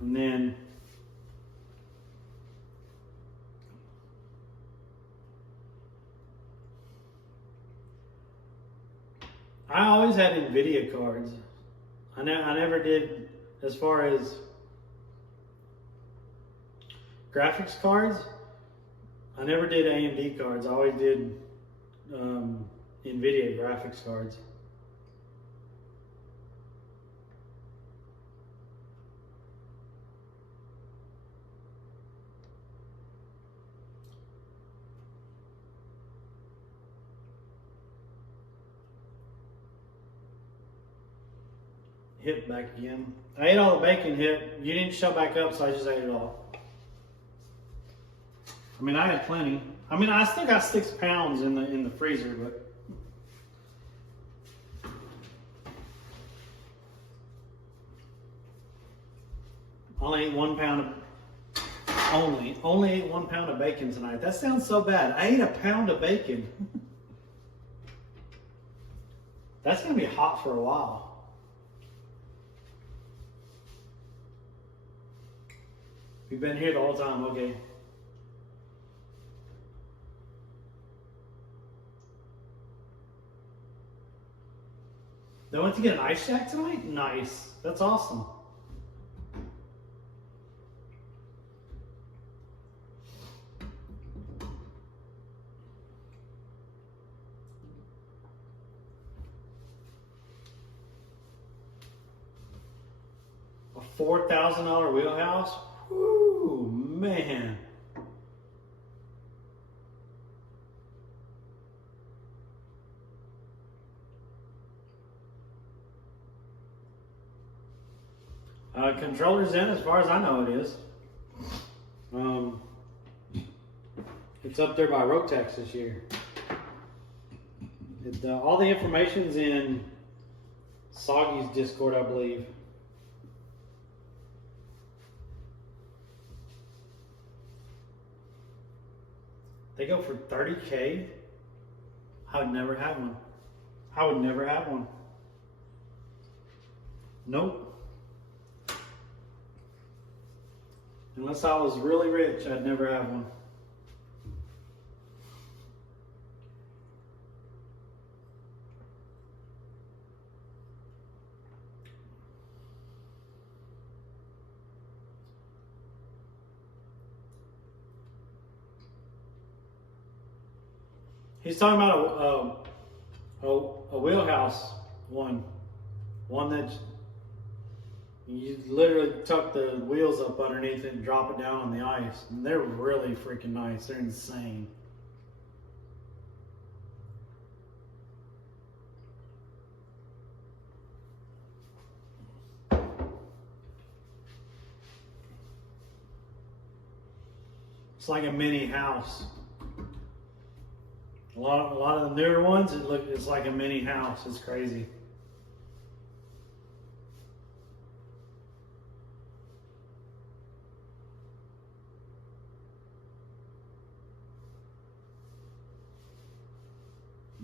And then I always had NVIDIA cards. I never did, as far as graphics cards, I never did AMD cards. I always did NVIDIA graphics cards. Hip back again. I ate all the bacon, Hip. You didn't show back up, so I just ate it all. I mean, I had plenty. I mean, I still got 6 pounds in the freezer, but only ate 1 pound of only ate 1 pound of bacon tonight. That sounds so bad. I ate a pound of bacon. That's gonna be hot for a while. You've been here the whole time, okay. They went to get an ice shack tonight? Nice. That's awesome. A $4,000 wheelhouse? Woo, man. Controller's in, as far as I know it is. It's up there by Rotex this year. All the information's in Soggy's Discord, I believe. They go for $30K. I would never have one. I would never have one. Nope. Unless I was really rich, I'd never have one. He's talking about a wheelhouse one that you literally tuck the wheels up underneath it and drop it down on the ice. And they're really freaking nice. They're insane. It's like a mini house. A lot of the newer ones, it's like a mini house. It's crazy.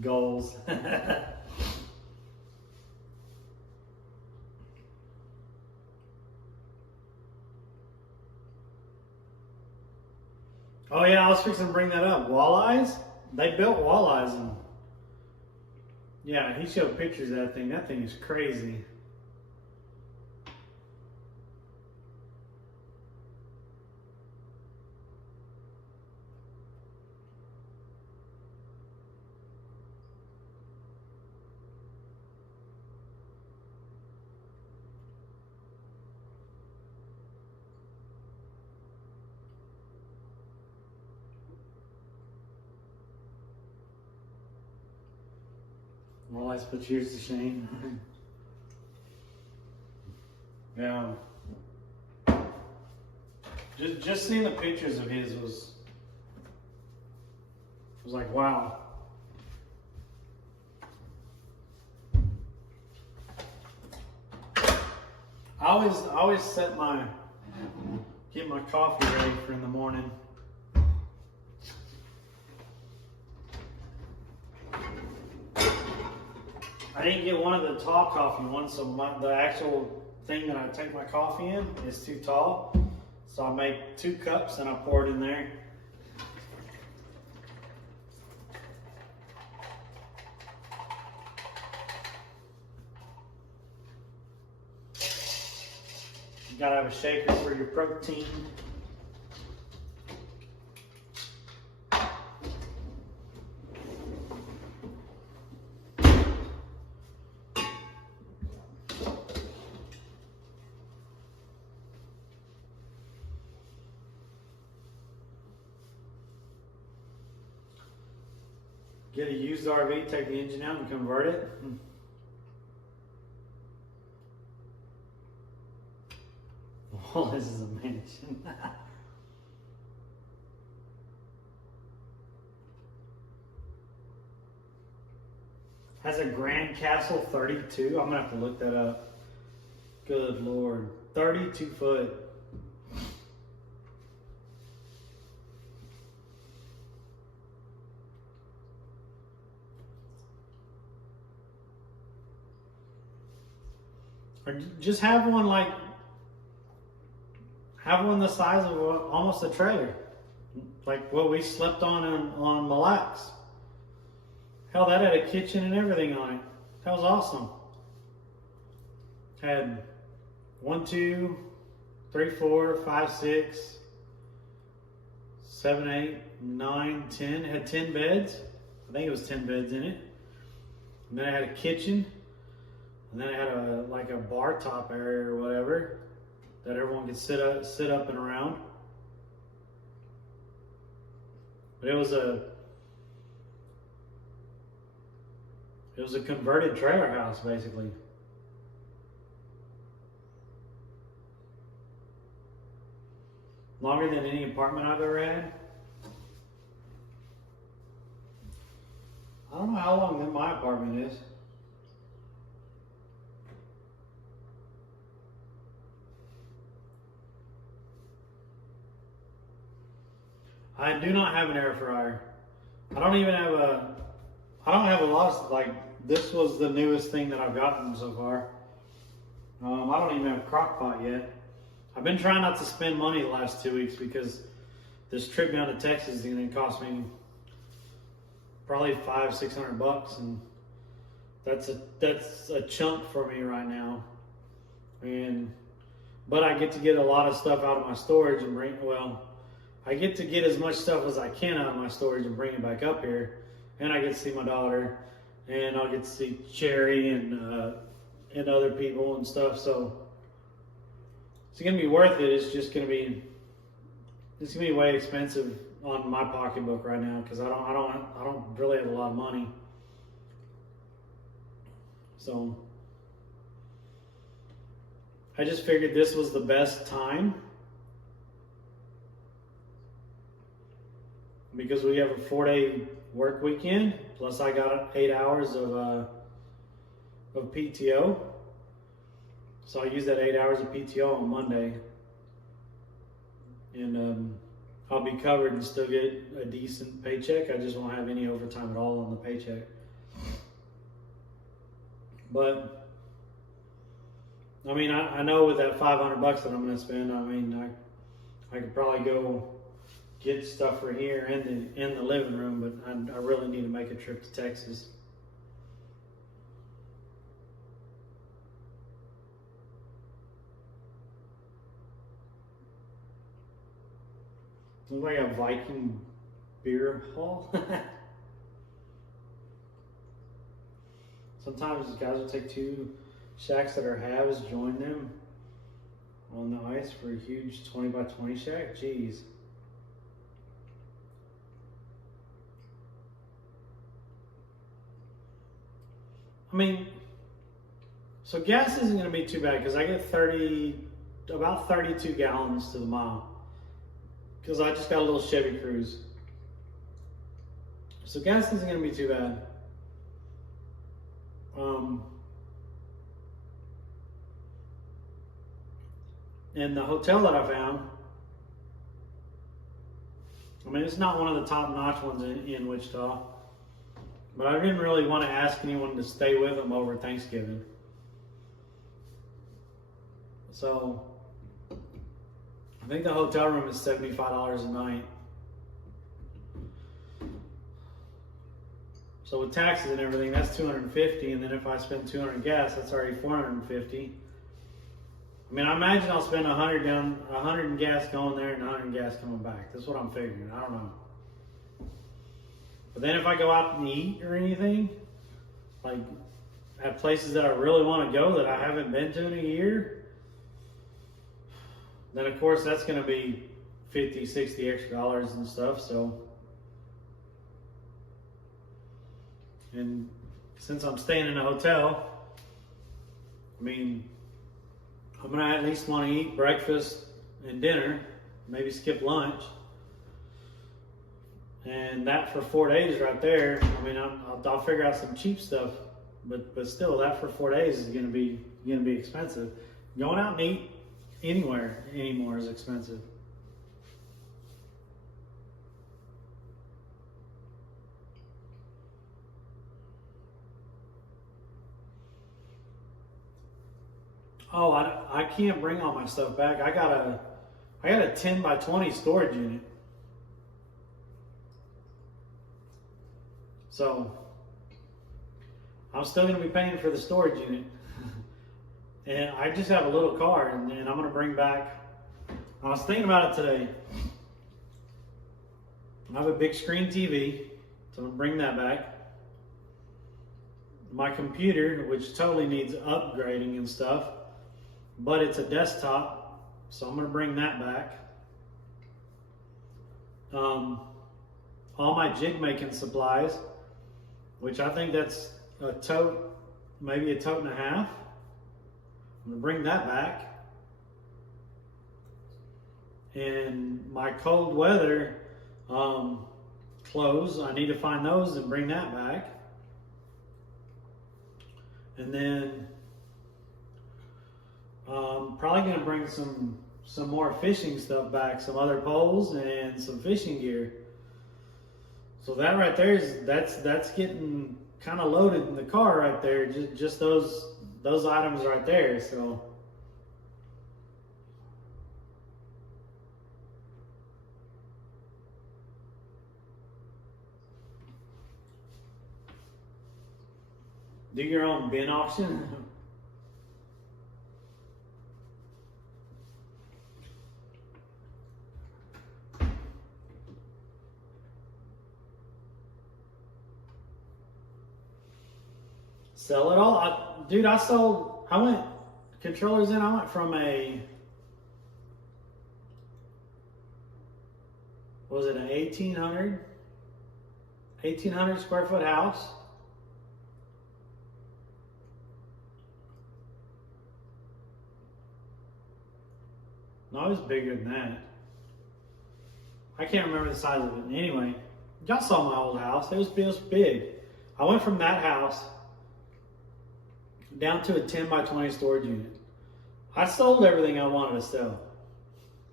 Goals. Oh yeah, I was fixing to bring that up. Walleyes? They built walleyes, and yeah, he showed pictures of that thing. That thing is crazy. Walleyes put yours to shame. Yeah. Just seeing the pictures of his was like, wow. I always get my coffee ready for in the morning. I didn't get one of the tall coffee ones, so the actual thing that I take my coffee in is too tall. So I make 2 cups and I pour it in there. You gotta have a shaker for your protein. Get a used RV, take the engine out and convert it. Well, this is a mansion. Has a Grand Castle 32. I'm gonna have to look that up. Good Lord. 32 foot. Or just have one the size of almost a trailer, like what we slept on Mille Lacs. Hell, that had a kitchen and everything on it. That was awesome. Had 1, 2, 3, 4, 5, 6, 7, 8, 9, 10. It had 10 beds. I think it was 10 beds in it. And then it had a kitchen. And then it had a bar top area or whatever that everyone could sit up and around. But it was a converted trailer house basically. Longer than any apartment I've ever had. I don't know how long my apartment is. I do not have an air fryer. I don't have a lot of, this was the newest thing that I've gotten so far. I don't even have a crock pot yet. I've been trying not to spend money the last 2 weeks because this trip down to Texas is going to cost me probably $500-600, and that's a chunk for me right now. But I get to get a lot of stuff out of my storage and I get to get as much stuff as I can out of my storage and bring it back up here. and I get to see my daughter, and I'll get to see Cherry and other people and stuff. So it's gonna be worth it. It's gonna be way expensive on my pocketbook right now because I don't really have a lot of money. So I just figured this was the best time because we have a 4-day work weekend, plus I got 8 hours of PTO. So I use that 8 hours of PTO on Monday, and I'll be covered and still get a decent paycheck. I just won't have any overtime at all on the paycheck. But I mean, I know with that $500 that I'm going to spend, I mean, I could probably go get stuff for here in the living room, but I really need to make a trip to Texas. Looks like a Viking beer hall. Sometimes guys will take 2 shacks that are halves, join them on the ice for a huge 20 by 20 shack. Jeez. I mean, so gas isn't going to be too bad because I get about 32 gallons to the mile because I just got a little Chevy Cruze. So gas isn't going to be too bad. And the hotel that I found, I mean, it's not one of the top-notch ones in Wichita, but I didn't really want to ask anyone to stay with them over Thanksgiving. So I think the hotel room is $75 a night. So with taxes and everything, that's $250, and then if I spend $200 in gas, that's already $450. I mean, I imagine I'll spend $100 in gas going there and $100 in gas coming back. That's what I'm figuring. I don't know. But then if I go out and eat or anything, like at places that I really want to go that I haven't been to in a year, then of course that's going to be $50, $60 extra dollars and stuff. So, and since I'm staying in a hotel, I mean, I'm going to at least want to eat breakfast and dinner, maybe skip lunch. And that for 4 days right there, I mean, I'll figure out some cheap stuff, but still, that for 4 days is going to be expensive. Going out and eat anywhere anymore is expensive. Oh, I can't bring all my stuff back. I got a 10 by 20 storage unit. So I'm still going to be paying for the storage unit. And I just have a little car, and I'm going to bring back, I was thinking about it today. I have a big screen TV, so I'm going to bring that back. My computer, which totally needs upgrading and stuff, but it's a desktop, so I'm going to bring that back. All my jig making supplies, which I think that's a tote, maybe a tote and a half. I'm going to bring that back. And my cold weather clothes, I need to find those and bring that back. And then probably going to bring some more fishing stuff back, some other poles and some fishing gear. So that right there that's getting kind of loaded in the car right there. Just those items right there. So do your own bin auction. Sell it all. Dude, I went controllers in. I went from was it an 1800 square foot house? No, it was bigger than that. I can't remember the size of it. Anyway, y'all saw my old house. It was big. I went from that house down to a 10 by 20 storage unit. I sold everything I wanted to sell.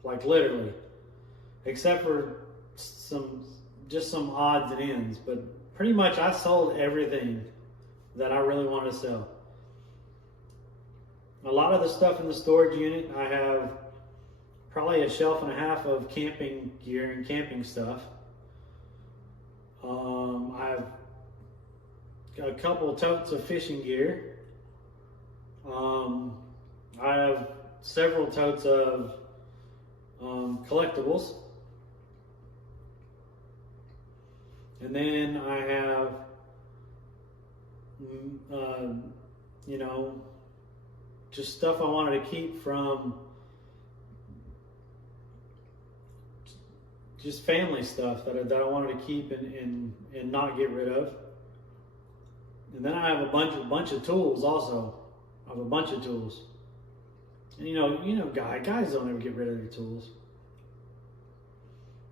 Like literally. Except for some odds and ends. But pretty much I sold everything that I really wanted to sell. A lot of the stuff in the storage unit, I have probably a shelf and a half of camping gear and camping stuff. I have a couple totes of fishing gear. I have several totes of collectibles. And then I have, just stuff I wanted to keep from just family stuff that I wanted to keep and not get rid of. And then I have a bunch of tools also. I have a bunch of tools. And guys don't ever get rid of their tools.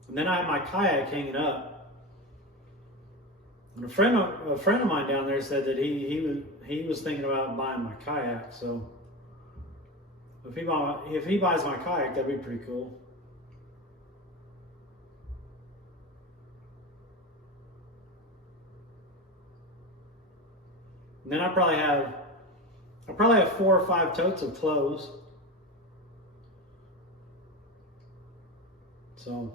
And then I have my kayak hanging up. And a friend of mine down there said that he was thinking about buying my kayak. So if he buys my kayak, that'd be pretty cool. And then I probably have 4 or 5 totes of clothes. So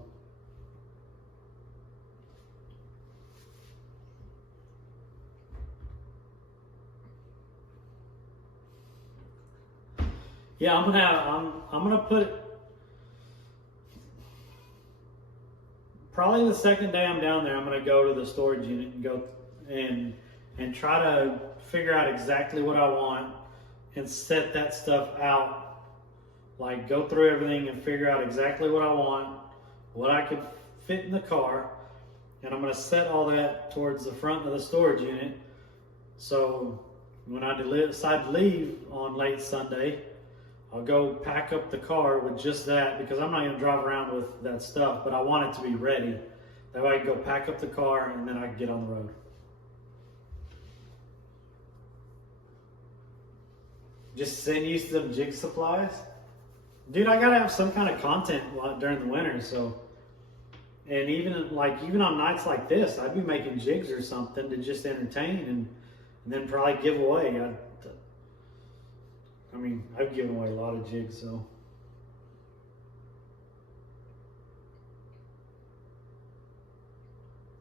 yeah, I'm gonna put probably the second day I'm down there. I'm gonna go to the storage unit and go and try to figure out exactly what I want and set that stuff out. Like go through everything and figure out exactly what I want, what I could fit in the car, and I'm gonna set all that towards the front of the storage unit. So when I decide to leave on late Sunday, I'll go pack up the car with just that, because I'm not going to drive around with that stuff, but I want it to be ready. That way I can go pack up the car and then I can get on the road. Just send you some jig supplies. Dude, I got to have some kind of content during the winter, so. And even on nights like this, I'd be making jigs or something to just entertain and then probably give away. I've given away a lot of jigs, so.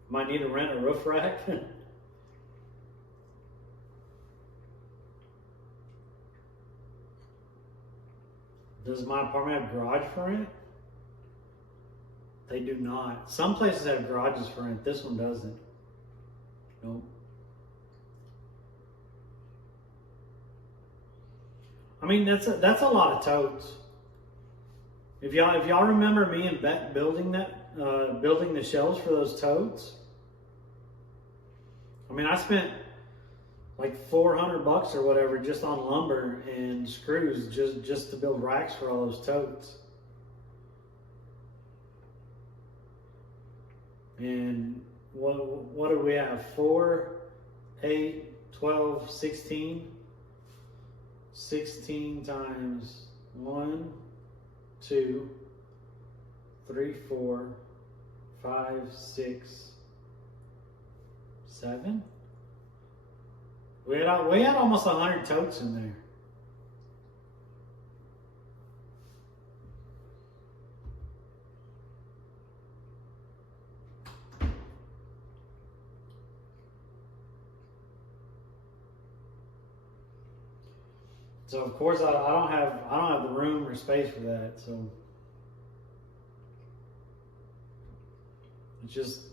Might need to rent a roof rack. Does my apartment have garage for rent? They do not. Some places have garages for rent. This one doesn't. Nope. That's a lot of totes. If y'all remember me and Bet building the shelves for those totes, I spent like $400 or whatever just on lumber and screws just to build racks for all those totes. And what do we have? 4, 8, 12, 16. 16 times 1, 2, 3, 4, 5, 6, 7. We had almost 100 totes in there. So of course I don't have the room or space for that. So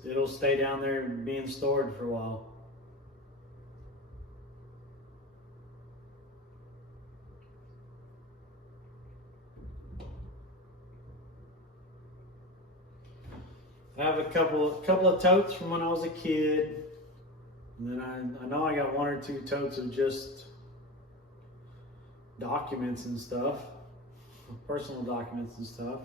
it'll stay down there being stored for a while. I have a couple of totes from when I was a kid. And then I know I got 1 or 2 totes of just documents and stuff, personal documents and stuff.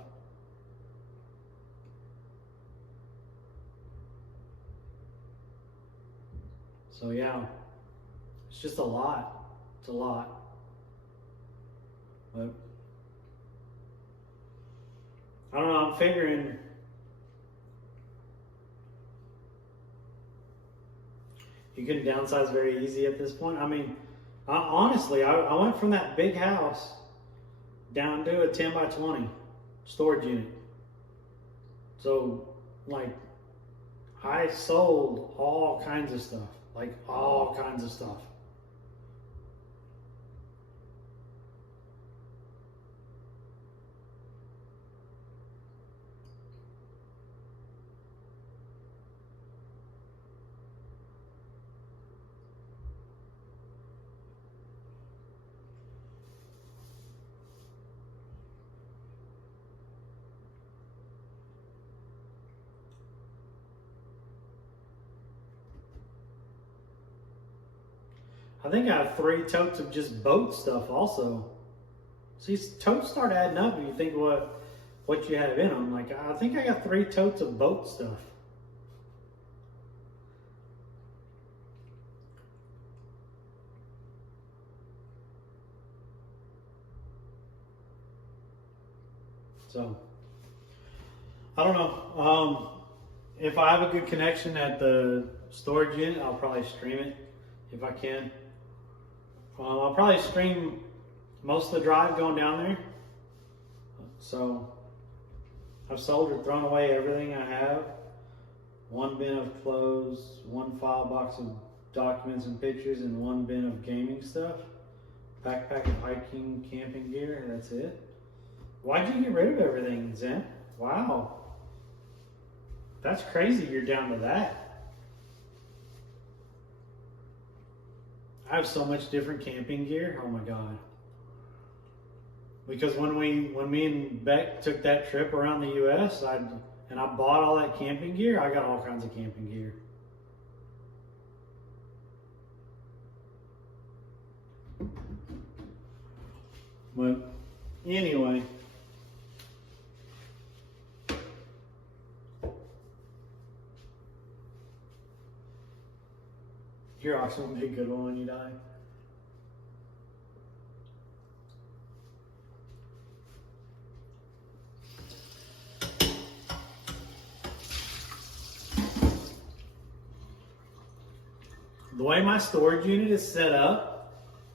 So yeah, it's just a lot. It's a lot. But I don't know, I'm figuring you can downsize very easy at this point. I mean, honestly, I went from that big house down to a 10 by 20 storage unit. So, like, I sold all kinds of stuff. Like, all kinds of stuff. I think I have 3 totes of just boat stuff also. See, totes start adding up and you think what you have in them. Like, I think I got 3 totes of boat stuff. So, I don't know. If I have a good connection at the storage unit, I'll probably stream it if I can. I'll probably stream most of the drive going down there. So I've sold or thrown away everything I have. 1 bin of clothes, 1 file box of documents and pictures, and 1 bin of gaming stuff. Backpack of hiking, camping gear, that's it. Why'd you get rid of everything, Zen? Wow. That's crazy you're down to that. I have so much different camping gear. Oh my God. Because when me and Beck took that trip around the US, I bought all that camping gear, I got all kinds of camping gear. But anyway, your oxygen will be a good one when you die. The way my storage unit is set up,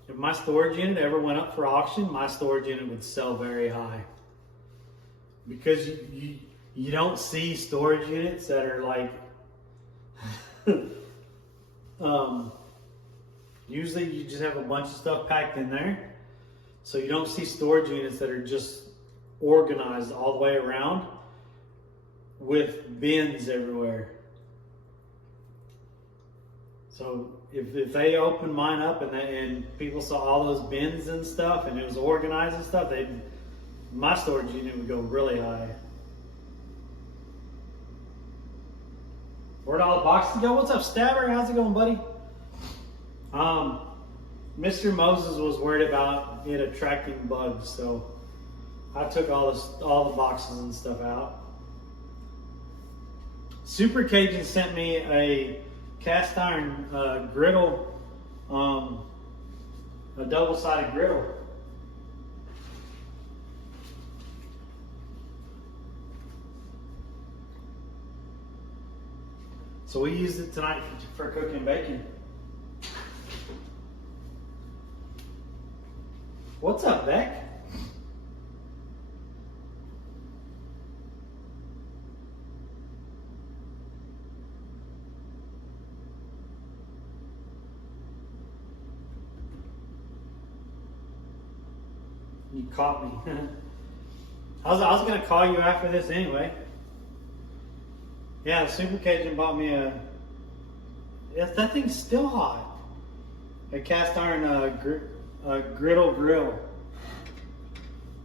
if my storage unit ever went up for auction, my storage unit would sell very high. Because you don't see storage units that are like usually you just have a bunch of stuff packed in there. So you don't see storage units that are just organized all the way around with bins everywhere. So if they opened mine up and people saw all those bins and stuff and it was organized and stuff, my storage unit would go really high. Where'd all the boxes go? What's up, Stabber? How's it going, buddy? Mr. Moses was worried about it attracting bugs, so I took all the boxes and stuff out. Super Cajun sent me a cast iron griddle, a double-sided griddle. So we used it tonight for cooking bacon. What's up, Beck? You caught me. I was gonna call you after this anyway. Yeah, the Super Cajun bought me that thing's still hot. A cast iron griddle grill.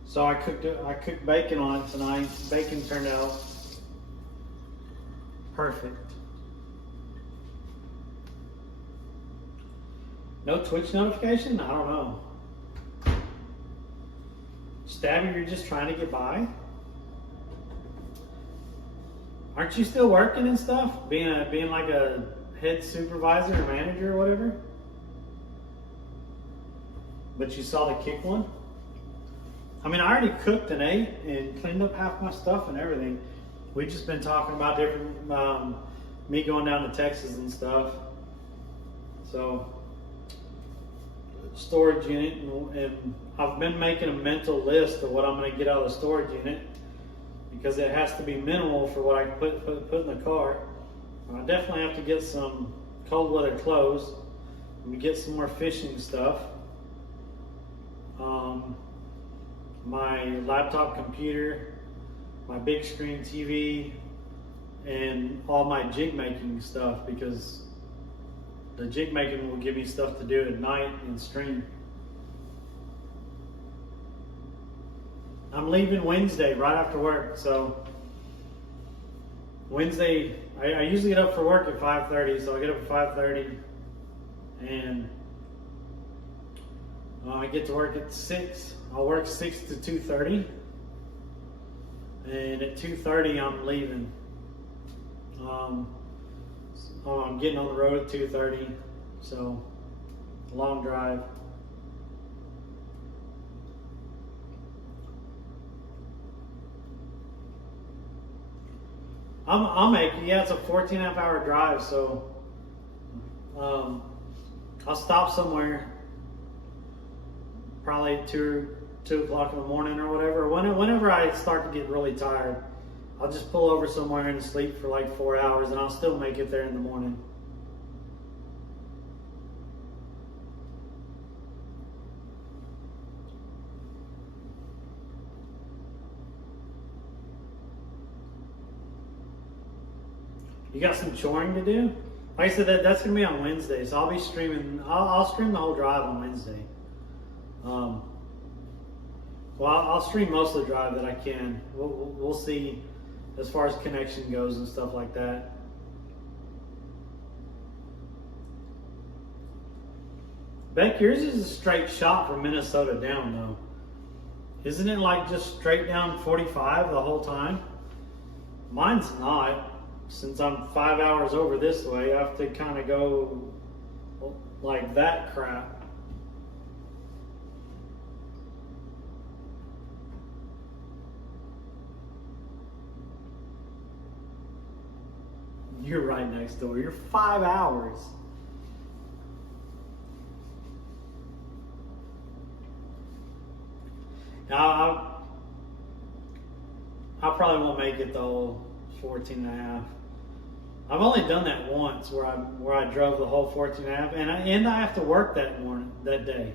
So I cooked bacon on it tonight. Bacon turned out Perfect. No Twitch notification? I don't know. Stabby, you're just trying to get by? Aren't you still working and stuff? Being like a head supervisor or manager or whatever? But you saw the kick one? I mean, I already cooked and ate and cleaned up half my stuff and everything. We've just been talking about different, me going down to Texas and stuff. So, storage unit, and I've been making a mental list of what I'm going to get out of the storage unit because it has to be minimal for what I can put in the car. I definitely have to get some cold weather clothes and get some more fishing stuff. My laptop computer, my big screen TV, and all my jig making stuff, because the jig making will give me stuff to do at night and stream. I'm leaving Wednesday right after work, so Wednesday, I usually get up for work at 5:30, so I get up at 5:30 and I get to work at 6. I'll work 6 to 2:30, and at 2:30 I'm leaving. I'm getting on the road at 2:30, so long drive. I'll make it. Yeah, it's a 14.5 hour drive, so I'll stop somewhere, probably 2 o'clock in the morning or whatever. Whenever I start to get really tired, I'll just pull over somewhere and sleep for like 4 hours, and I'll still make it there in the morning. You got some choring to do? Like I said, that's going to be on Wednesday, so I'll be streaming. I'll stream the whole drive on Wednesday. Well, I'll stream most of the drive that I can. We'll see as far as connection goes and stuff like that. Beck, yours is a straight shot from Minnesota down, though. Isn't it like just straight down 45 the whole time? Mine's not. Since I'm 5 hours over this way, I have to kind of go like that crap. You're right next door. You're 5 hours. Now, I probably won't make it the whole 14.5. I've only done that once where I drove the whole 14.5, and I have to work that day.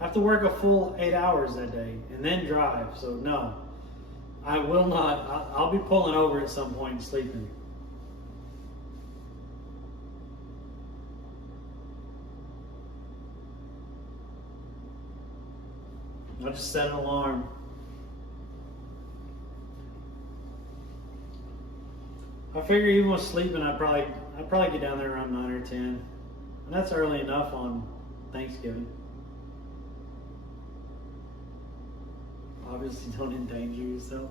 I have to work a full 8 hours that day and then drive. So no, I will not. I'll be pulling over at some point and sleeping. I'll just set an alarm. I figure even with sleeping, I'd probably get down there around 9 or 10, and that's early enough on Thanksgiving. Obviously, don't endanger yourself.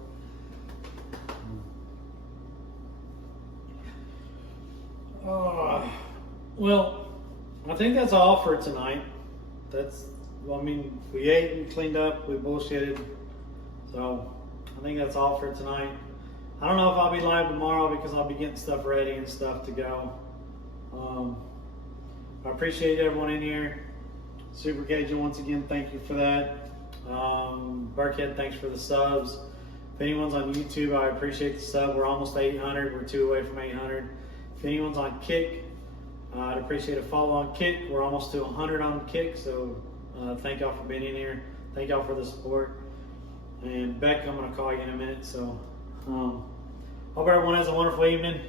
Well, I think that's all for tonight. I mean, we ate and cleaned up, we bullshitted, so I think that's all for tonight. I don't know if I'll be live tomorrow because I'll be getting stuff ready and stuff to go. I appreciate everyone in here. Super Cajun, once again, thank you for that. Burkhead, thanks for the subs. If anyone's on YouTube, I appreciate the sub. We're almost 800. We're 2 away from 800. If anyone's on Kick, I'd appreciate a follow on Kick. We're almost to 100 on Kick, so thank y'all for being in here. Thank y'all for the support. And Beck, I'm going to call you in a minute, so hope everyone has a wonderful evening,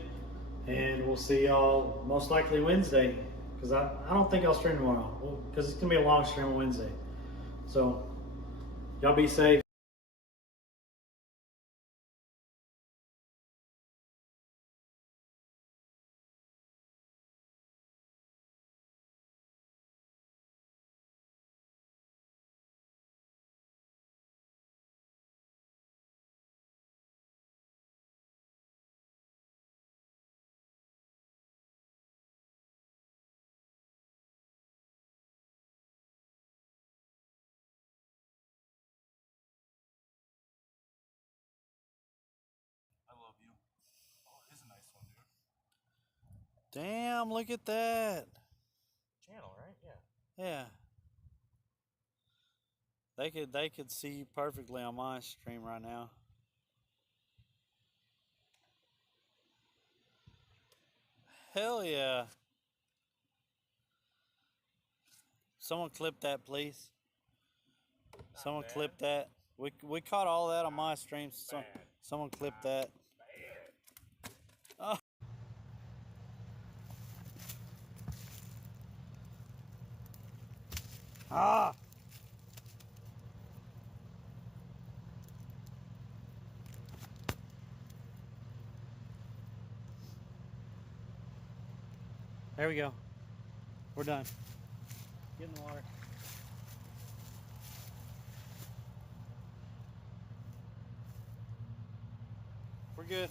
and we'll see y'all most likely Wednesday, because I don't think I'll stream tomorrow, because it's going to be a long stream on Wednesday. So y'all be safe. Damn, look at that. Channel, right? Yeah. Yeah. They could see you perfectly on my stream right now. Hell yeah. Someone clip that, please. Someone clip that. We caught all that on my stream. Someone clip that. Oh. Ah. There we go. We're done. Get in the water. We're good.